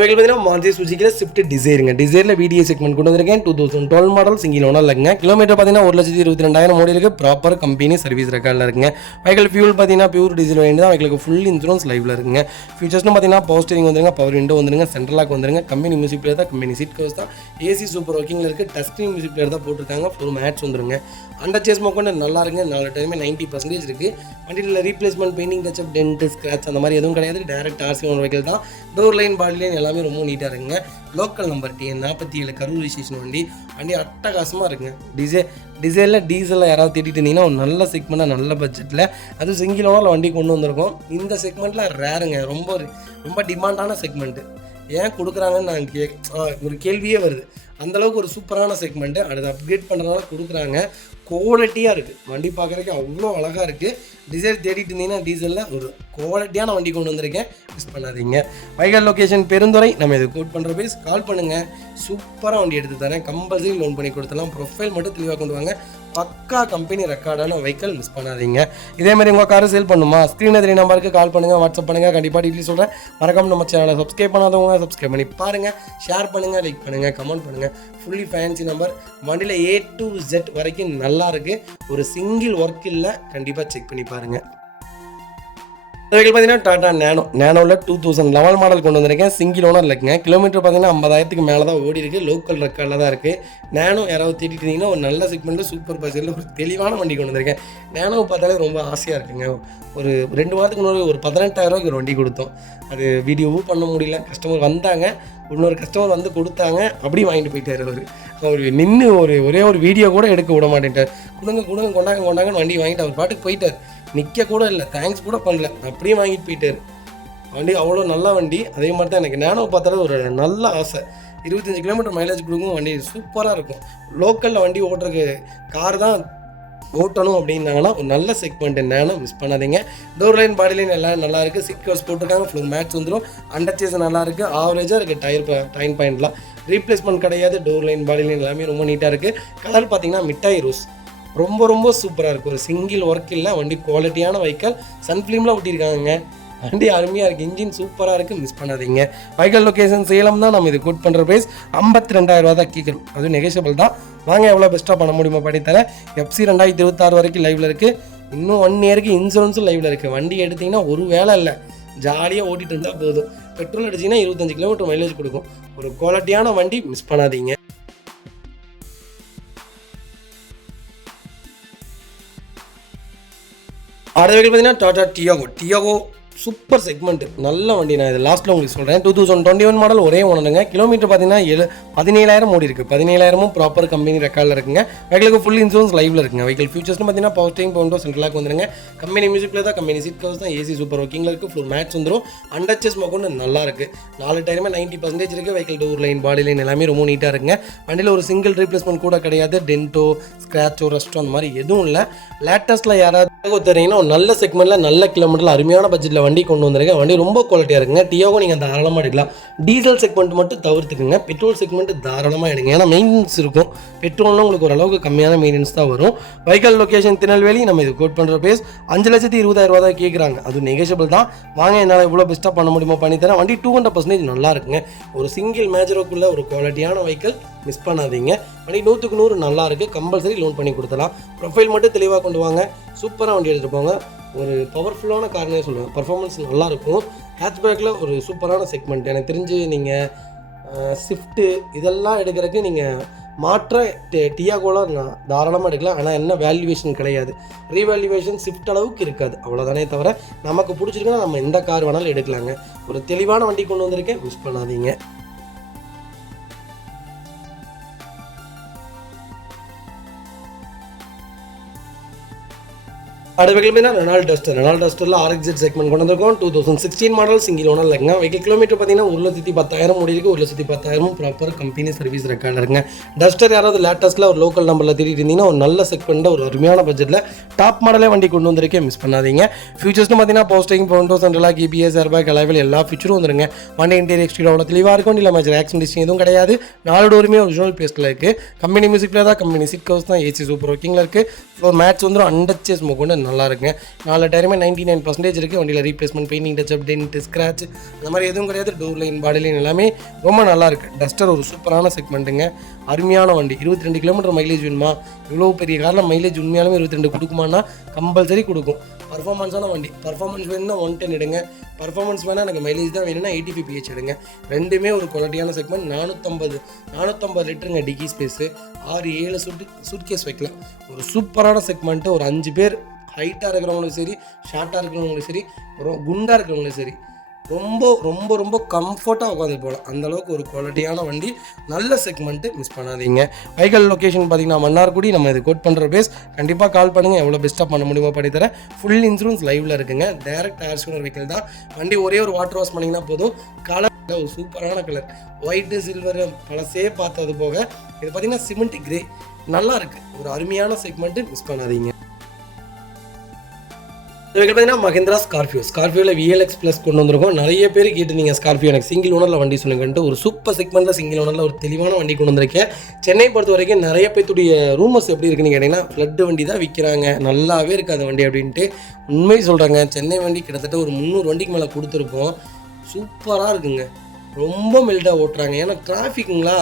வெஹிக்கிள் பார்த்தீங்கன்னா மாருதி சுசுக்கியில் ஸ்விஃப்ட் டிசைருங்க. டிசைரில் VDI செக்மெண்ட் கொண்டு வந்திருக்கேன். 2012 மாடல் சிங்கிள் ஓனர் இல்லைங்க. கிலோமீட்டர் பார்த்தீங்கன்னா 1,22,000 ஓடி இருக்குது. ப்ராப்பர் கம்பெனி சர்வீஸ் ரெக்கார்டில் இருக்குங்க. வெஹிக்கிள் ஃபியூல் பார்த்தீங்கன்னா பியூர் டீசல் வேண்டி தான். வெஹிக்கிளுக்கு ஃபுல் இன்சூரன்ஸ் லைவ்ல இருக்குங்க. ஃபியூச்சர்ஸ்னு பார்த்தீங்கன்னா பவர் ஸ்டீரிங் வந்துருங்க, பவர் விண்டோ வந்துருங்க, சென்ட்ரல் லாக் வந்துருங்க, கம்பெனி மியூசிக் பிளேயர் தான், கம்பெனி சீட் கவர்ஸ் தான், ஏசி சூப்பர் ஒர்க்கிங்கில் இருக்குது, டச் ஸ்க்ரீன் மியூசிக் பிளேயர் தான் போட்டிருக்காங்க. ஃபுல் மேட்ச் வந்துருங்க. அண்டர் சேஸ் மோக்கொண்டு நல்லா இருங்க. 4 டைமே 90% இருக்குது. வண்டியில் replacement, painting, touch up, dent, scratch அந்த மாதிரி எதுவும் கிடையாது. டேரக்ட் RC ஓனர் வெஹிக்கிள் தான். டோர் லைன், பாடி லைன் எல்லாமே ரொம்ப நீட்டாக இருக்குங்க. Local number TN 47 Karur registration வண்டி அட்டகாசமாக இருக்குங்க. டீசலில் யாராவது தேடிட்டு இருந்தீங்கன்னா ஒரு நல்ல செக்மெண்ட்டாக நல்ல பட்ஜெட்டில் அது சிங்கிள் ஓனரில் வண்டி கொண்டு வந்திருக்கோம். இந்த செக்மெண்ட்டில் ரேருங்க, ரொம்ப ரொம்ப டிமாண்டான செக்மெண்ட்டு. ஏன் கொடுக்குறாங்கன்னு நான் ஒரு கேள்வியே வருது. அந்தளவுக்கு ஒரு சூப்பரான செக்மெண்ட்டு. அடுத்து அப்கிரேட் பண்ணுறதுனால கொடுக்குறாங்க. குவாலிட்டியாக இருக்குது. வண்டி பார்க்குறதுக்கு அவ்வளோ அழகாக இருக்குது. டிசைர் தேடிட்டு இருந்தீங்கன்னா டீசலில் ஒரு குவாலிட்டியான வண்டி கொண்டு வந்திருக்கேன், மிஸ் பண்ணாதீங்க. வைகல் லொக்கேஷன் பெருந்துறை. நம்ம இது கோட் பண்ணுற பேஸ் கால் பண்ணுங்கள். சூப்பராக வண்டி எடுத்து தரேன். கம்பல்சரி லோன் பண்ணி கொடுத்துலாம். ப்ரொஃபைல் மட்டும் தெளிவாக கொண்டு வாங்க. பக்கா கம்பெனி ரெக்கார்டான வெஹிக்கிள், மிஸ் பண்ணாதீங்க. இதேமாதிரி உங்கள் காரை சேல் பண்ணுமா, ஸ்க்ரீனில் 3 நம்பருக்கு கால் பண்ணுங்கள், வாட்ஸ்அப் பண்ணுங்கள். கண்டிப்பாக டீட்டெயில் சொல்கிறேன். மறக்காம நம்ம சேனலை சப்ஸ்கிரைப் பண்ணாதவங்க சப்ஸ்கிரைப் பண்ணி பாருங்கள். ஷேர் பண்ணுங்கள், லைக் பண்ணுங்கள், கமெண்ட் பண்ணுங்கள். Fully fancy number. வண்டியில் A to Z வரைக்கும் நல்லா இருக்குது. ஒரு சிங்கிள் ஒர்க் இல்லை, கண்டிப்பாக செக் பண்ணி பாருங்கள். வெஹிக்கிள் பார்த்தீங்கன்னா டாடா நேனோவில் 2011 மாடல் கொண்டு வந்திருக்கேன். சிங்கிள் ஓனர் இருக்குங்க. கிலோமீட்டர் பார்த்தீங்கன்னா 50,000க்கு மேலே தான் ஓடி இருக்குது. லோக்கல் ரெக்கார்டில் தான் இருக்குது. நேனோ யாராவது தேடிட்டு இருந்தீங்கன்னா ஒரு நல்ல செக்மெண்ட்டில் சூப்பர் பட்ஜெட்டில் ஒரு தெளிவான வண்டி கொண்டு வந்திருக்கேன். நேனோ பார்த்தாலே ரொம்ப ஆசையாக இருக்குங்க. ஒரு 2 வாரத்துக்கு முன்னாடி ஒரு 18,000 ஒரு வண்டி கொடுத்தோம். அது வீடியோவும் பண்ண முடியல. கஸ்டமர் வந்தாங்க, இன்னொரு கஸ்டமர் வந்து கொடுத்தாங்க, அப்படியே வாங்கிட்டு போயிட்டார். அவர் நின்று ஒரே ஒரு வீடியோ கூட எடுக்க விட மாட்டேன்ட்டார். கொடுங்க கொண்டாங்கன்னு வண்டி வாங்கிட்டு அவர் பாட்டுக்கு போயிட்டார். நிற்க கூட இல்லை, தேங்க்ஸ் கூட பண்ணல, அப்படியே வாங்கிட்டு போயிட்டார். வண்டி அவ்வளோ நல்ல வண்டி. அதே மாதிரி தான் எனக்கு நேனோ பார்த்தாலே ஒரு நல்ல ஆசை. 25 கிலோமீட்டர் மைலேஜ் கொடுக்கும். வண்டி சூப்பராக இருக்கும். லோக்கலில் வண்டி ஓட்டுறதுக்கு கார் தான் ஓட்டணும் அப்படின்னாங்கன்னா ஒரு நல்ல செக்மெண்ட் நேனோ, மிஸ் பண்ணாதீங்க. டோர் லைன், பாடி லைன் எல்லாம் நல்லா இருக்குது. சீட் கவர்ஸ் போட்டிருக்காங்க. ஃபுல் மேட்ச் வந்துடும். அண்டர் சேஸ் நல்லா இருக்குது. ஆவரேஜாக இருக்குது. டயர் பாயிண்ட்லாம் ரீப்ளேஸ்மெண்ட் கிடையாது. டோர் லைன், பாடி லைன் எல்லாமே ரொம்ப நீட்டாக இருக்குது. கலர் பார்த்தீங்கன்னா மிட்டாய் ரோஸ், ரொம்ப சூப்பராக இருக்குது. ஒரு சிங்கிள் ஒர்க் இல்லை. வண்டி குவாலிட்டியான வெஹிக்கிள். சன்ஃப்ளீமில் ஒட்டியிருக்காங்க. வண்டி அருமையாக இருக்குது. இன்ஜின் சூப்பராக இருக்குது, மிஸ் பண்ணாதீங்க. வெஹிக்கிள் லொக்கேஷன் சேலம் தான். நம்ம இது கோட் பண்ணுற ப்ரைஸ் 52,000 தான் கேட்குறோம். அதுவும் நெகோஷியபிள் தான். வாங்க, எவ்வளோ பெஸ்ட்டாக பண்ண முடியுமோ பண்ணித்தரேன். FC 2026 வரைக்கும் லைவில் இருக்குது. இன்னும் 1 இயருக்கு இன்சூரன்ஸும் லைவில் இருக்குது. வண்டி எடுத்திங்கன்னா ஒரு வேலை இல்லை, ஜாலியாக ஓட்டிகிட்டு இருந்தால் போதும். பெட்ரோல் அடிச்சிங்கன்னா 25 கிலோமீட்டர் மைலேஜ் கொடுக்கும். ஒரு குவாலிட்டியான வண்டி, மிஸ் பண்ணாதீங்க. அடுத்த வெஹிக்கிள் பார்த்தீங்கன்னா டாடா டியாகோ சூப்பர் செக்மெண்ட்டு, நல்ல வண்டி. நான் இது லாஸ்ட்டில் உங்களுக்கு சொல்கிறேன். 2021 மாடல் ஒரே ஓனருங்க. கிலோமீட்டர் பார்த்தீங்கன்னா 17,000 ஓடி இருக்குது. 17,000 ப்ராப்பர் கம்பெனி ரெக்கார்டில் இருக்குங்க. வெஹிக்கிளுக்கு ஃபுல் இன்சூரன்ஸ் லைவில் இருக்குங்க. வெஹிக்கிள் ஃபியூச்சர்ஸ்னு பார்த்தீங்கன்னா power steering, power central lock வந்துருங்க. கம்பெனி மியூசிக் பிளேயர் தான், கம்பெனி சீட் கவர்ஸ் தான், ஏசி சூப்பர் ஒர்க்கிங்கில் இருக்குது. ஃபுல் மேட்ச் வந்துடும். அண்டர் சேஸ் மோக்கொண்டு நல்லா இருக்குது. 4 டயருமே 90% இருக்குது. Vehicle door line, body line எல்லாமே ரொம்ப நீட்டாக இருக்குங்க. வண்டியில் ஒரு சிங்கிள் ரீப்ளேஸ்மெண்ட் கூட கிடையாது. டென்ட்டோ, ஸ்க்ராச்சோ, ரஸ்ட்டோ அந்த மாதிரி எதுவும் இல்லை. லேட்டஸ்ட்டில் யாராவது தெரியுங்கன்னா ஒரு நல்ல செக்மெண்ட்டில் நல்ல கிலோமீட்டரில் அருமையான பட்ஜெட்டில் வண்டி கொண்டு வந்திருக்கேன். வண்டி ரொம்ப குவாலிட்டியாக இருக்குங்க. டியாகோ நீங்கள் தாராளமாக எடுக்கலாம். டீசல் செக்மெண்ட் மட்டும் தவிர்த்துக்குங்க. பெட்ரோல் செக்மெண்ட் தாராளமாக எடுங்க. ஏன்னா மெயின்டெனன்ஸ் இருக்கும். பெட்ரோல்னா உங்களுக்கு ஓரளவுக்கு கம்மியான மெயின்டெனன்ஸ் தான் வரும். Vehicle location Tirunelveli. நம்ம இது கோட் பண்ணுற பேஸ் 5,20,000 தான் கேட்குறாங்க. அது நெகோஷியபிள் தான். வாங்க, என்னால் இவ்வளோ பெஸ்ட்டாக பண்ண முடியுமோ பண்ணித்தரேன். வண்டி 200% நல்லா இருக்குங்க. ஒரு சிங்கிள் மேஜரோக்குள்ள ஒரு குவாலிட்டியான வெஹிக்கிள், மிஸ் பண்ணாதீங்க. வண்டி 100க்கு 100 நல்லா இருக்குது. கம்பல்சரி லோன் பண்ணி கொடுத்தலாம். ப்ரொஃபைல் மட்டும் தெளிவாக கொண்டு வாங்க. சூப்பராக வண்டி எடுத்துகிட்டு போங்க. ஒரு பவர்ஃபுல்லான கார்னே சொல்லுவேன். பர்ஃபார்மன்ஸ் நல்லாயிருக்கும். ஹேட்ச்பேக்கில் ஒரு சூப்பரான செக்மெண்ட். எனக்கு தெரிஞ்சு நீங்கள் ஸ்விஃப்ட்டு இதெல்லாம் எடுக்கிறதுக்கு நீங்கள் மாற்ற டியாகோலாம் தாராளமாக எடுக்கலாம். ஆனால் என்ன வேல்யூவேஷன் கிடையாது. ரீவேல்யூவேஷன் ஸ்விஃப்ட் அளவுக்கு இருக்காது. அவ்வளோதானே தவிர நமக்கு பிடிச்சிருக்குன்னா நம்ம எந்த கார் வேணாலும் எடுக்கலாங்க. ஒரு தெளிவான வண்டி கொண்டு வந்திருக்கேன், மிஸ் பண்ணாதீங்க. அடுத்த வெஹிக்கிள் பார்த்தீங்கன்னா ரெனால்ட் டஸ்டரில் RXZ செக்மெண்ட் கொண்டு வந்திருக்கோம். 2016 மாடல் சிங்கிள் ஓனர் இருக்குங்க. வெஹிக்கிள் கிலோமீட்டர் பார்த்தீங்கன்னா 1,10,000 ஓடி இருக்குது. 1,10,000 ப்ராப்பர் கம்பெனி சர்வீஸ் ரெக்கார்டில் இருக்குங்க. டஸ்டர் யாராவது லேட்டஸ்ட்டில் ஒரு லோக்கல் நம்பரில் தேடிட்டு இருந்தீங்கன்னா ஒரு நல்ல செக்மெண்ட்டில் ஒரு அருமையான பட்ஜெட்டில் டாப் மாடலே வண்டி கொண்டு வந்திருக்கேன், மிஸ் பண்ணாதீங்க. ஃபியூச்சர்ஸ்னு பார்த்தீங்கன்னா போஸ்டிங், power window, central lock, EBS, airbag, அலைவல் எல்லா ஃபியூச்சரும் வந்துருங்க. வண்டி இன்டீரியர் எக்ஸ்டீரியர் அவ்வளோ தெளிவாக இருக்கும். இல்லை மேஜர் ஆக்சிடென்ட் எதுவும் கிடையாது. 4 டோருமே ஒரிஜினல் பேஸ்ட்டில் இருக்குது. கம்பெனி மியூசிக் பிளேயர் தான், கம்பெனி சீட் கவர்ஸ் தான், ஏசி சூப்பர் ஒர்க்கிங்கில் இருக்குது. ஃப்ளோர் மேட்ச் வந்துடும். அண்டர் சேஸ் கொண்டு நல்லா இருக்குங்க. 4 டயருமே 99% இருக்குது. வண்டியில் replacement, painting, touch up, dent, scratch அந்த மாதிரி எதுவும் கிடையாது. டோர் லைன், பாடி லைன் எல்லாமே ரொம்ப நல்லா இருக்குது. டஸ்டர் ஒரு சூப்பரான செக்மெண்ட்டுங்க. அருமையான வண்டி. 22 கிலோமீட்டர் மைலேஜ் வேணுமா? இவ்வளோ பெரிய காரில் மைலேஜ் உண்மையாலுமே 22 கொடுக்குமானா கம்பல்சரி கொடுக்கும். பர்ஃபார்மன்ஸான வண்டி. பர்ஃபார்மன்ஸ் வேணும்னா 110 எடுங்க. பர்ஃபார்மன்ஸ் வேணால் எனக்கு மைலேஜ் தான் வேணும்னா 85 PH எடுங்க. ரெண்டுமே ஒரு குவாலிட்டியான செக்மெண்ட். 450 லிட்டருங்க டிக்கி ஸ்பேஸு. 6-7 சூட்கேஸ் வைக்கலாம். ஒரு சூப்பரான செக்மெண்ட்டு. ஒரு 5 பேர் ஹைட்டாக இருக்கிறவங்களும் சரி, ஷார்ட்டாக இருக்கிறவங்களும் சரி, குண்டாக இருக்கிறவங்களும் சரி, ரொம்ப ரொம்ப ரொம்ப கம்ஃபர்ட்டாக உட்காந்து போகலாம். அந்தளவுக்கு ஒரு குவாலிட்டியான வண்டி. நல்ல செக்மெண்ட்டு, மிஸ் பண்ணாதீங்க. வெஹிக்கல் லொக்கேஷன் பார்த்தீங்கன்னா மன்னார்குடி. நம்ம இது கோட் பண்ணுற பேஸ். கண்டிப்பாக கால் பண்ணுங்கள். எவ்வளோ பெஸ்ட்டாக பண்ண முடியுமோ பண்ணித்தரேன். ஃபுல் இன்சூரன்ஸ் லைவில் இருக்குங்க. டேரக்ட் ஏர்ஸ்கூனர் வெஹிக்கல் தான். வண்டி ஒரே ஒரு வாட்டர் வாஷ் பண்ணிங்கன்னா போதும். கலர் ஒரு சூப்பரான கலர், ஒயிட்டு சில்வரு பழசே பார்த்தது போக இது பார்த்தீங்கன்னா சிமெண்ட் கிரே நல்லா இருக்குது. ஒரு அருமையான செக்மெண்ட்டு, மிஸ் பண்ணாதீங்க. பார்த்தீங்கன்னா மஹிந்திரா ஸ்கார்பியோவில் VLX ப்ளஸ் கொண்டு வந்திருக்கோம். நிறைய பேர் கேட்டிருந்தீங்க ஸ்கார்பியோ எனக்கு சிங்கிள் ஓனரில் வண்டி சொல்லுங்கன்ட்டு. ஒரு சூப்பர் செக்மெண்ட்டில் சிங்கிள் ஓனரில் ஒரு தெளிவான வண்டி கொண்டு வந்திருக்கேன். சென்னை பொறுத்த வரைக்கும் நிறைய பேத்துடைய ரூமர்ஸ் எப்படி இருக்குன்னு கேட்டிங்கன்னா, ஃப்ளட் வண்டி தான் விற்கிறாங்க, நல்லாவே இருக்குது அந்த வண்டி அப்படின்ட்டு. உண்மை சொல்கிறாங்க. சென்னை வண்டி கிட்டத்தட்ட ஒரு 300 வண்டிக்கு மேலே கொடுத்துருப்போம். சூப்பராக இருக்குங்க. ரொம்ப மெல்டாக ஓட்டுறாங்க. ஏன்னா டிராஃபிக்குங்களா,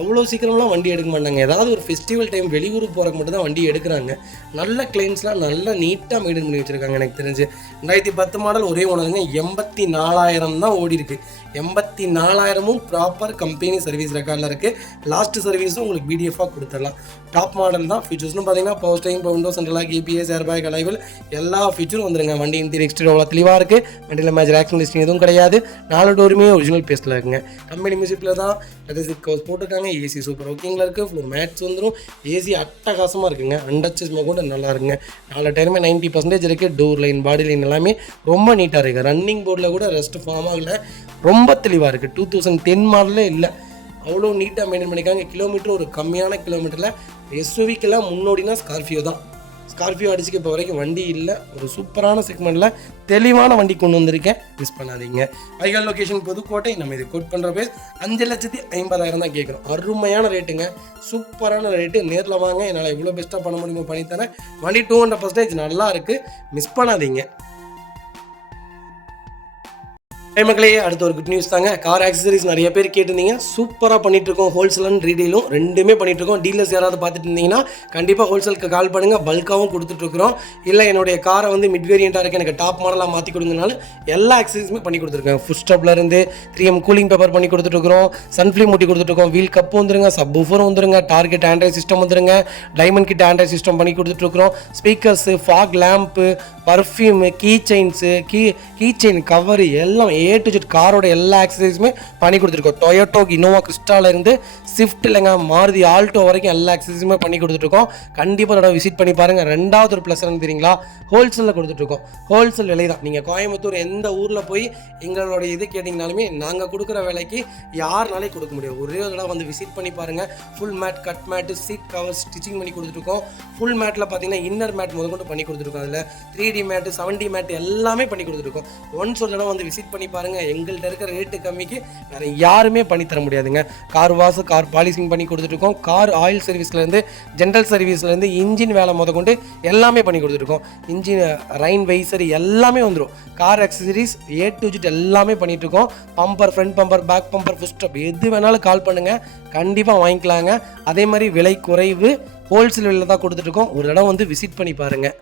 அவ்வளோ சீக்கிரம்லாம் வண்டி எடுக்க மாட்டாங்க. ஏதாவது ஒரு ஃபெஸ்டிவல் டைம் வெளியூருக்கு போகிறக்கு மட்டும் தான் வண்டி எடுக்கிறாங்க. நல்ல கிளைண்ட்ஸ்லாம் நல்லா நீட்டாக மெயின்டைன் பண்ணி வச்சுருக்காங்க. எனக்கு தெரிஞ்சு 2010 மாடல் ஒரே ஓனருங்க. 84,000 தான் ஓடி இருக்குது. 84,000 ப்ராப்பர் கம்பெனி சர்வீஸ் ரெக்கார்டில் இருக்குது. லாஸ்ட் சர்வீஸும் உங்களுக்கு பிடிஎஃபாக கொடுத்துடலாம். டாப் மாடல் தான். ஃபீச்சர்ஸ்னு பார்த்தீங்கன்னா power steering, window central lock, ABS, airbag, அலைவல் எல்லா ஃபீச்சரும் வந்துருங்க. வண்டி இன்டீரியர் எக்ஸ்டீரியர் அவ்வளோ தெளிவாக இருக்குது. வண்டியில் மேஜர் ஆக்ஷன் லிஸ்டிங் எதுவும் கிடையாது. 4 டோருமே ஒரிஜினல் பேஸ்ட்டில் இருக்குங்க. கம்பெனி மியூசிக்கில் தான் லெதர் கவர்ஸ் போட்டுருக்காங்க. ஏசி சூப்பர் ஒர்க்கிங்கில் இருக்குது. ஃப்ளோர் மேட்ஸ் வந்துடும். ஏசி அட்டகாசமாக இருக்குங்க. அண்டச்சஸ்மா கூட நல்லா இருக்குங்க. 4 டயருமே 90% இருக்குது. டோர் லைன், பாடி லைன் எல்லாமே ரொம்ப நீட்டாக இருக்குது. ரன்னிங் போர்டில் கூட ரெஸ்ட் ஃபார்ம் ஆகலை. ரொம்ப தெளிவாக இருக்குது. 2010 மாடலே இல்லை, அவ்வளோ நீட்டாக மெயின்டைன் பண்ணிக்காங்க. கிலோமீட்டர் ஒரு கம்மியான கிலோமீட்டரில் எஸ்யூவிக்கெல்லாம் முன்னோடினா ஸ்கார்பியோ தான். ஸ்கார்பியோ அடிச்சுக்க இப்போ வரைக்கும் வண்டி இல்லை. ஒரு சூப்பரான செக்மெண்ட்டில் தெளிவான வண்டி கொண்டு வந்திருக்கேன், மிஸ் பண்ணாதீங்க. வைகல் லொக்கேஷன் புதுக்கோட்டை. நம்ம இது கோட் பண்ணுற பேஸ் 5,50,000 தான் கேட்குறோம். அருமையான ரேட்டுங்க, சூப்பரான ரேட்டு. நேரில் வாங்க, என்னால் எவ்வளோ பெஸ்ட்டாக பண்ண முடியுமோ பண்ணித்தரேன். வண்டி 200% நல்லா இருக்குது, மிஸ் பண்ணாதீங்க. மக்களே, அடுத்த ஒரு குட் நியூஸ் தாங்க. கார் ஆக்சசரிஸ் நிறைய பேர் கேட்டிருந்தீங்க. சூப்பராக பண்ணிகிட்ருக்கோம். ஹோல்சேல் அண்ட் ரீடெயிலும் ரெண்டுமே பண்ணிகிட்ருக்கோம். டீலர்ஸ் யாராவது பார்த்துட்டு இருந்தீங்கன்னா கண்டிப்பாக ஹோல்சேலுக்கு கால் பண்ணுங்கள். பல்காகவும் கொடுத்துட்ருக்குறோம். இல்லை என்னுடைய காரை வந்து மிட் வேரியண்ட்டாக இருக்குது, எனக்கு டாப் மாடலாக மாற்றி கொடுங்கனாலும் எல்லா ஆக்சசரிஸுமே பண்ணி கொடுத்துருக்கேன். ஃபுட் ஸ்டப்லேருந்து 3M கூலிங் பேப்பர் பண்ணி கொடுத்துட்ருக்குறோம். சன்ஃப்ளீம் மூட்டி கொடுத்துட்ருக்கோம். வீல் கப்பு வந்துருங்க, சப் ஊஃபரும் வந்துருங்க, டார்கெட் ஆண்ட்ராய்ட் சிஸ்டம் வந்துருங்க, டைமண்ட் கிட் ஆண்ட்ராய்ட் சிஸ்டம் பண்ணி கொடுத்துட்ருக்குறோம். Speakers, fog lamp, perfume, key chains, key chain cover எல்லாம் A to Z காரோட எல்லா ஆக்சசரிஸுமே பண்ணி கொடுத்துருக்கோம். டொயோட்டோ, இனோவா கிறிஸ்டாலேருந்து ஸ்விஃப்ட் இல்லைங்க, மாருதி ஆல்டோ வரைக்கும் எல்லா ஆக்சசரிஸுமே பண்ணி கொடுத்துருக்கோம். கண்டிப்பாக அதோட விசிட் பண்ணி பாருங்கள். ரெண்டாவது ஒரு ப்ளஸ் என்ன தெரியுங்களா, ஹோல்சேலில் கொடுத்துட்ருக்கோம். ஹோல்சேல் விலை தான். நீங்கள் கோயம்புத்தூர் எந்த ஊரில் போய் எங்களோட இது கேட்டிங்கனாலுமே நாங்கள் கொடுக்குற விலைக்கு யாருனாலே கொடுக்க முடியும். ஒரே ஒரு தடவை வந்து விசிட் பண்ணி பாருங்கள். Full mat, cut mat, seat cover stitching பண்ணி கொடுத்துருக்கோம். ஃபுல் மேட்டில் பார்த்தீங்கன்னா இன்னர் மேட் முதற்கொண்டு பண்ணி கொடுத்துருக்கோம். அதில் 3D மேட்டு, 7D மேட்டு எல்லாமே பண்ணி கொடுத்துருக்கோம். ஒன்ஸ் ஒரு தடவை வந்து விசிட் பண்ணி பாருங்கள். எங்கள்கிட்ட இருக்கிற ரேட்டு கம்மிக்கு வேறு யாருமே பண்ணி தர முடியாதுங்க. கார் வாஷ், கார் பாலிசிங் பண்ணி கொடுத்துருக்கோம். கார் ஆயில் சர்வீஸ்லேருந்து, ஜென்ரல் சர்வீஸ்லேருந்து, இன்ஜின் வேலை முதற்கொண்டு எல்லாமே பண்ணி கொடுத்துருக்கோம். இன்ஜின் ரைன் வைசர் எல்லாமே வந்துடும். Car accessories A to Z எல்லாமே பண்ணிகிட்ருக்கோம். Bumper, front bumper, back bumper, foot step எது வேணாலும் கால் பண்ணுங்கள், கண்டிப்பாக வாங்கிக்கலாங்க. அதே மாதிரி விலை குறைவு, ஹோல்சேல் விலையில் தான் கொடுத்துட்ருக்கோம். ஒரு தடவை வந்து விசிட் பண்ணி பாருங்கள்.